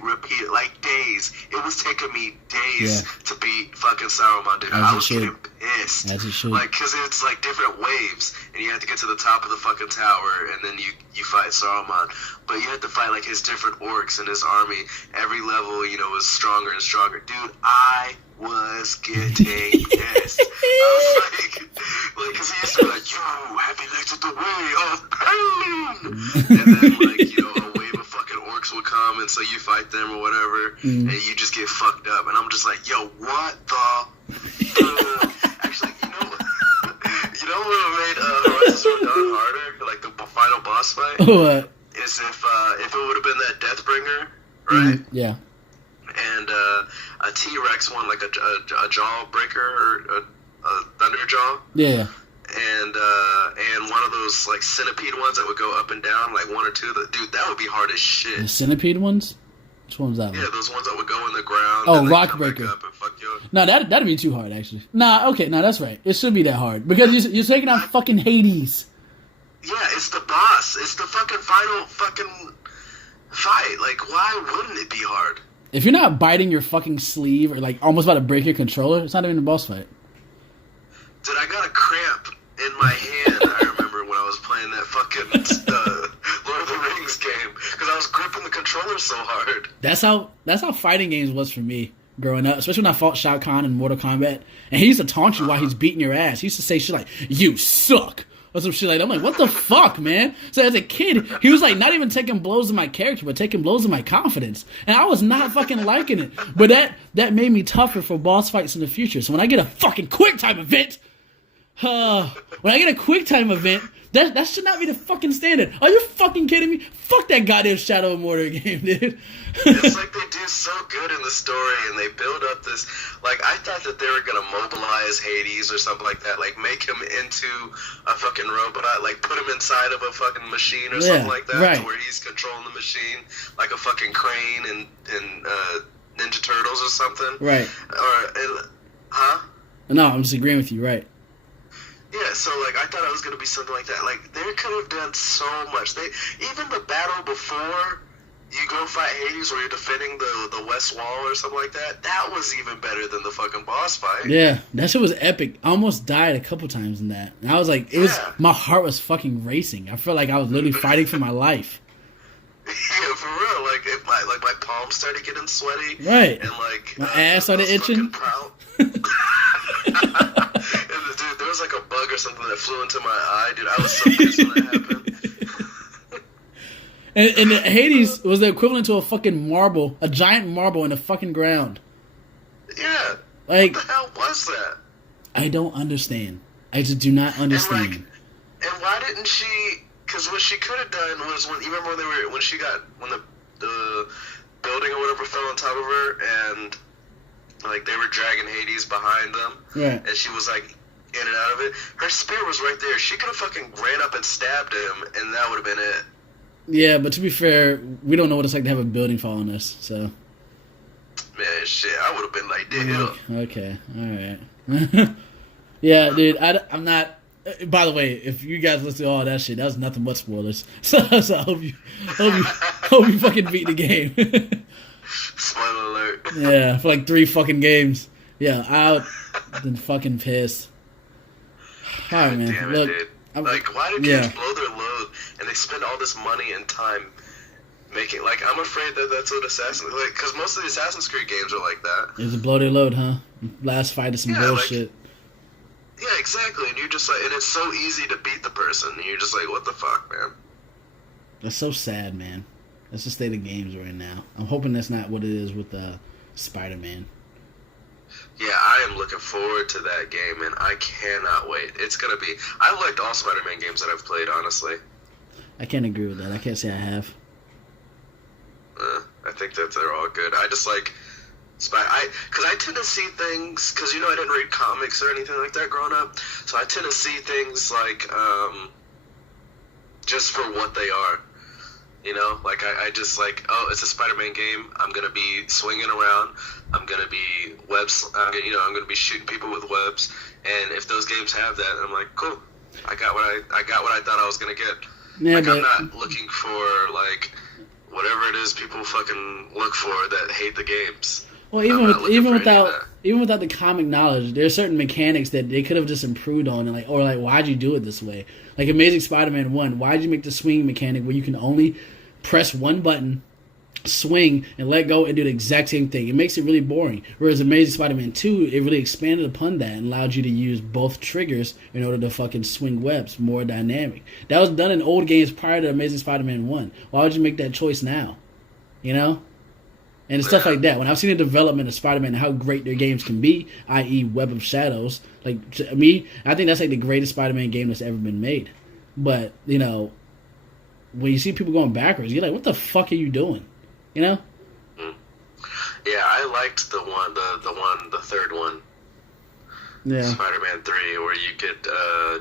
days. It was taking me days to beat fucking Saruman, dude. I was getting pissed. As it should. Like, because it's like different waves, and you have to get to the top of the fucking tower, and then you fight Saruman. But you have to fight like his different orcs and his army. Every level, you know, was stronger and stronger. Dude, I was getting pissed. I was like, because he used to be like, yo, have elected the way of pain. And then, like, you know, a wave of fucking orcs will come, and so you fight them or whatever, and you just get fucked up. And I'm just like, yo, what the Actually, you know what made Horizon Zero Dawn harder? Like the final boss fight? What? Is if it would have been that Deathbringer, right? Yeah. And a T-Rex one, like a Jawbreaker or a Thunderjaw. Yeah. And one of those like centipede ones that would go up and down, like 1 or 2. Dude, that would be hard as shit. The centipede ones? Which one was that one? Yeah, those ones that would go in the ground. Oh, and Rockbreaker. Up and fuck you up. No, that'd be too hard, actually. Nah, okay, no, that's right. It should be that hard. Because you're taking out fucking Hades. Yeah, it's the boss. It's the fucking final fucking fight. Like, why wouldn't it be hard? If you're not biting your fucking sleeve or like almost about to break your controller, it's not even a boss fight. controller so hard. That's how fighting games was for me growing up, especially when I fought Shao Kahn in Mortal Kombat, and he used to taunt you while he's beating your ass. He used to say shit like, "You suck," or some shit like that. I'm like, what the fuck, man? So as a kid, he was like not even taking blows at my character, but taking blows at my confidence, and I was not fucking liking it. But that made me tougher for boss fights in the future. So when I get a fucking quick time event, that should not be the fucking standard. Are you fucking kidding me? Fuck that goddamn Shadow of Mordor game, dude. It's like they do so good in the story, and they build up this. Like, I thought that they were gonna mobilize Hades or something like that. Like, make him into a fucking robot. Like, put him inside of a fucking machine or something like that, right. To where he's controlling the machine, like a fucking crane in Ninja Turtles or something. Right. No, I'm just agreeing with you. Right. Yeah, so, like, I thought it was going to be something like that. Like, they could have done so much. Even the battle before you go fight Hades where you're defending the West Wall or something like that, that was even better than the fucking boss fight. Yeah, that shit was epic. I almost died a couple times in that. And I was like, my heart was fucking racing. I felt like I was literally fighting for my life. Yeah, for real. Like, my palms started getting sweaty. Right. And, like, my ass started itching. Dude, there was like a bug or something that flew into my eye, dude. I was so pissed when that happened. and Hades was the equivalent to a fucking marble, a giant marble in the fucking ground. Yeah. Like, what the hell was that? I don't understand. I just do not understand. And why didn't she? Because what she could have done was when the building or whatever fell on top of her, and like they were dragging Hades behind them, right. And she was like in and out of it. Her spear was right there. She could have fucking ran up and stabbed him, and that would have been it. Yeah, but to be fair, we don't know what it's like to have a building fall on us, so. Man, shit, I would have been like, damn. Okay, alright. Yeah, dude, I'm not. By the way, if you guys listen to all that shit, that was nothing but spoilers. So I hope you fucking beat the game. Spoiler alert. Yeah, for like 3 fucking games. Yeah, I've been fucking pissed. Alright, man. Damn it, look, dude. Like, why do games blow their load and they spend all this money and time making? Like, I'm afraid that that's what because most of the Assassin's Creed games are like that. It's a blow their load, huh? Last fight is some bullshit. Yeah, exactly. And you're just like, and it's so easy to beat the person. And you're just like, what the fuck, man? That's so sad, man. That's the state of games right now. I'm hoping that's not what it is with Spider-Man. Yeah, I am looking forward to that game, and I cannot wait. It's gonna be. I've liked all Spider-Man games that I've played, honestly. I can't agree with that. I can't say I have. I think that they're all good. I just like. Because I tend to see things, because I didn't read comics or anything like that growing up, so I tend to see things like just for what they are. Like I just like, oh, it's a Spider-Man game. I'm gonna be swinging around. I'm gonna be webs. I'm gonna be shooting people with webs. And if those games have that, I'm like, cool. I got what I thought I was gonna get. Yeah, I'm not looking for like whatever it is people fucking look for that hate the games. Well, even without the comic knowledge, there are certain mechanics that they could have just improved on, and or why'd you do it this way? Like Amazing Spider-Man 1, why'd you make the swing mechanic where you can only press one button, swing, and let go and do the exact same thing? It makes it really boring. Whereas Amazing Spider-Man 2, it really expanded upon that and allowed you to use both triggers in order to fucking swing webs, more dynamic. That was done in old games prior to Amazing Spider-Man 1. Why would you make that choice now? And stuff like that. When I've seen the development of Spider-Man and how great their games can be, i.e. Web of Shadows, like, to me, I think that's like the greatest Spider-Man game that's ever been made. But, when you see people going backwards, you're like, what the fuck are you doing? Yeah, I liked the third one. Yeah. Spider-Man 3, where you could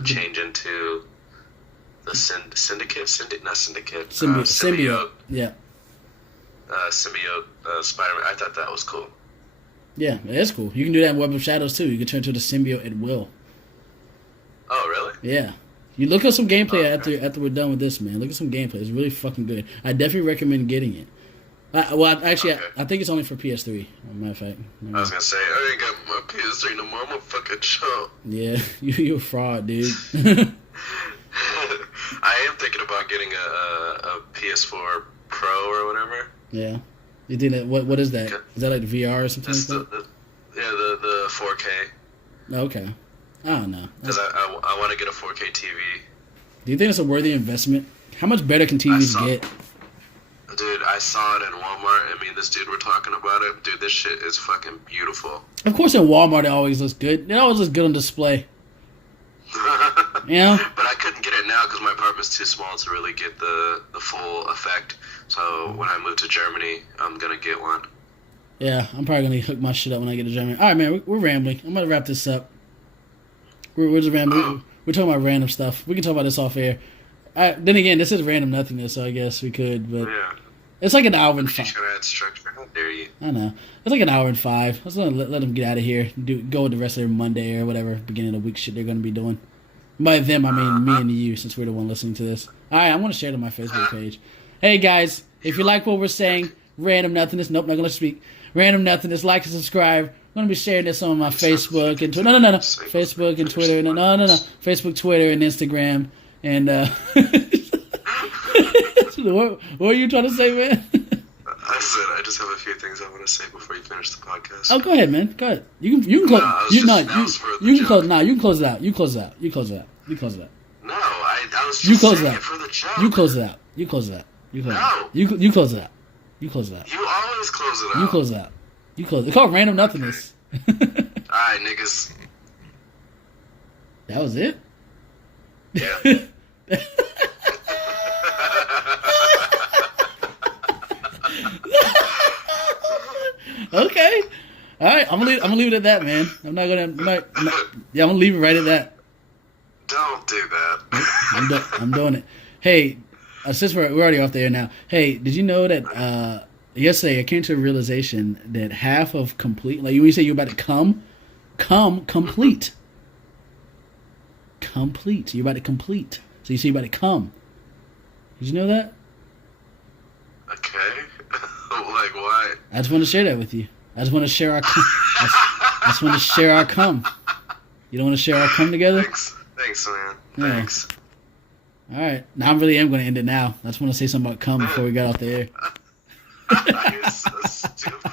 change into the Syndicate? Symbiote. Yeah. Symbiote Spider-Man. I thought that was cool. Yeah, it is cool. You can do that in Web of Shadows too. You can turn to the symbiote at will. Oh, really? Yeah. You look at some gameplay after we're done with this, man. Look at some gameplay. It's really fucking good. I definitely recommend getting it. I think it's only for PS3. As a matter of fact. I was gonna say, I ain't got my PS3 no more. I'm a fucking chump. Yeah, you're a fraud, dude. I am thinking about getting a PS4 Pro or whatever. Yeah. You think that what is that? Is that like VR or something It's like that? the 4K. Okay. I don't know. Because I want to get a 4K TV. Do you think it's a worthy investment? How much better can TVs get? Dude, I saw it in Walmart, and me and this dude were talking about it. Dude, this shit is fucking beautiful. Of course, in Walmart, it always looks good. It always looks good on display. Yeah. But I couldn't get it now because my apartment's too small to really get the full effect. So when I move to Germany, I'm going to get one. Yeah, I'm probably going to hook my shit up when I get to Germany. All right, man, we're rambling. I'm going to wrap this up. We're just rambling. We're talking about random stuff. We can talk about this off air. Then again, this is random nothingness, so I guess we could, but Yeah. it's like an hour and Teach 5. how to add structure. How dare you? I know. It's like an hour and 5. Let's let them get out of here. Go with the rest of their Monday or whatever beginning of the week shit they're going to be doing. By them, I mean me and you, since we're the one listening to this. All right, I'm going to share it on my Facebook page. Hey, guys, if you like what we're saying, random nothingness. Nope, not going to speak. Random nothingness. Like and subscribe. I'm going to be sharing this on my Facebook and Twitter. No. Facebook and Twitter. No. Facebook, Twitter, and Instagram. And, what were you trying to say, man? I said I just have a few things I want to say before you finish the podcast. Oh, go ahead, man. Go ahead. You can close. You can close. No, you can close it out. You close it out. You close it out. You close it out. No, I was You just close saying that. it for the joke. You close it out. You close it out. You close it out. No. You close it out. You close it out. You always close it out. You close it out. You close it. It's called random nothingness. Alright, niggas. That was it? Yeah. Okay. All right. I'm gonna leave it at that, man. I'm gonna leave it right at that. Don't do that. I'm doing it. Hey, since we're already off the air now. Hey, did you know that yesterday I came to a realization that half of complete, like when you say you're about to come complete. Complete. You're about to complete. So you say you're about to come. Did you know that? Okay. Like what? I just want to share that with you. I just want to share our I just want to share our cum. You don't want to share our cum together? Thanks, man. Yeah. Thanks. All right. Now I really am going to end it now. I just want to say something about cum before we got off the air. You're so stupid.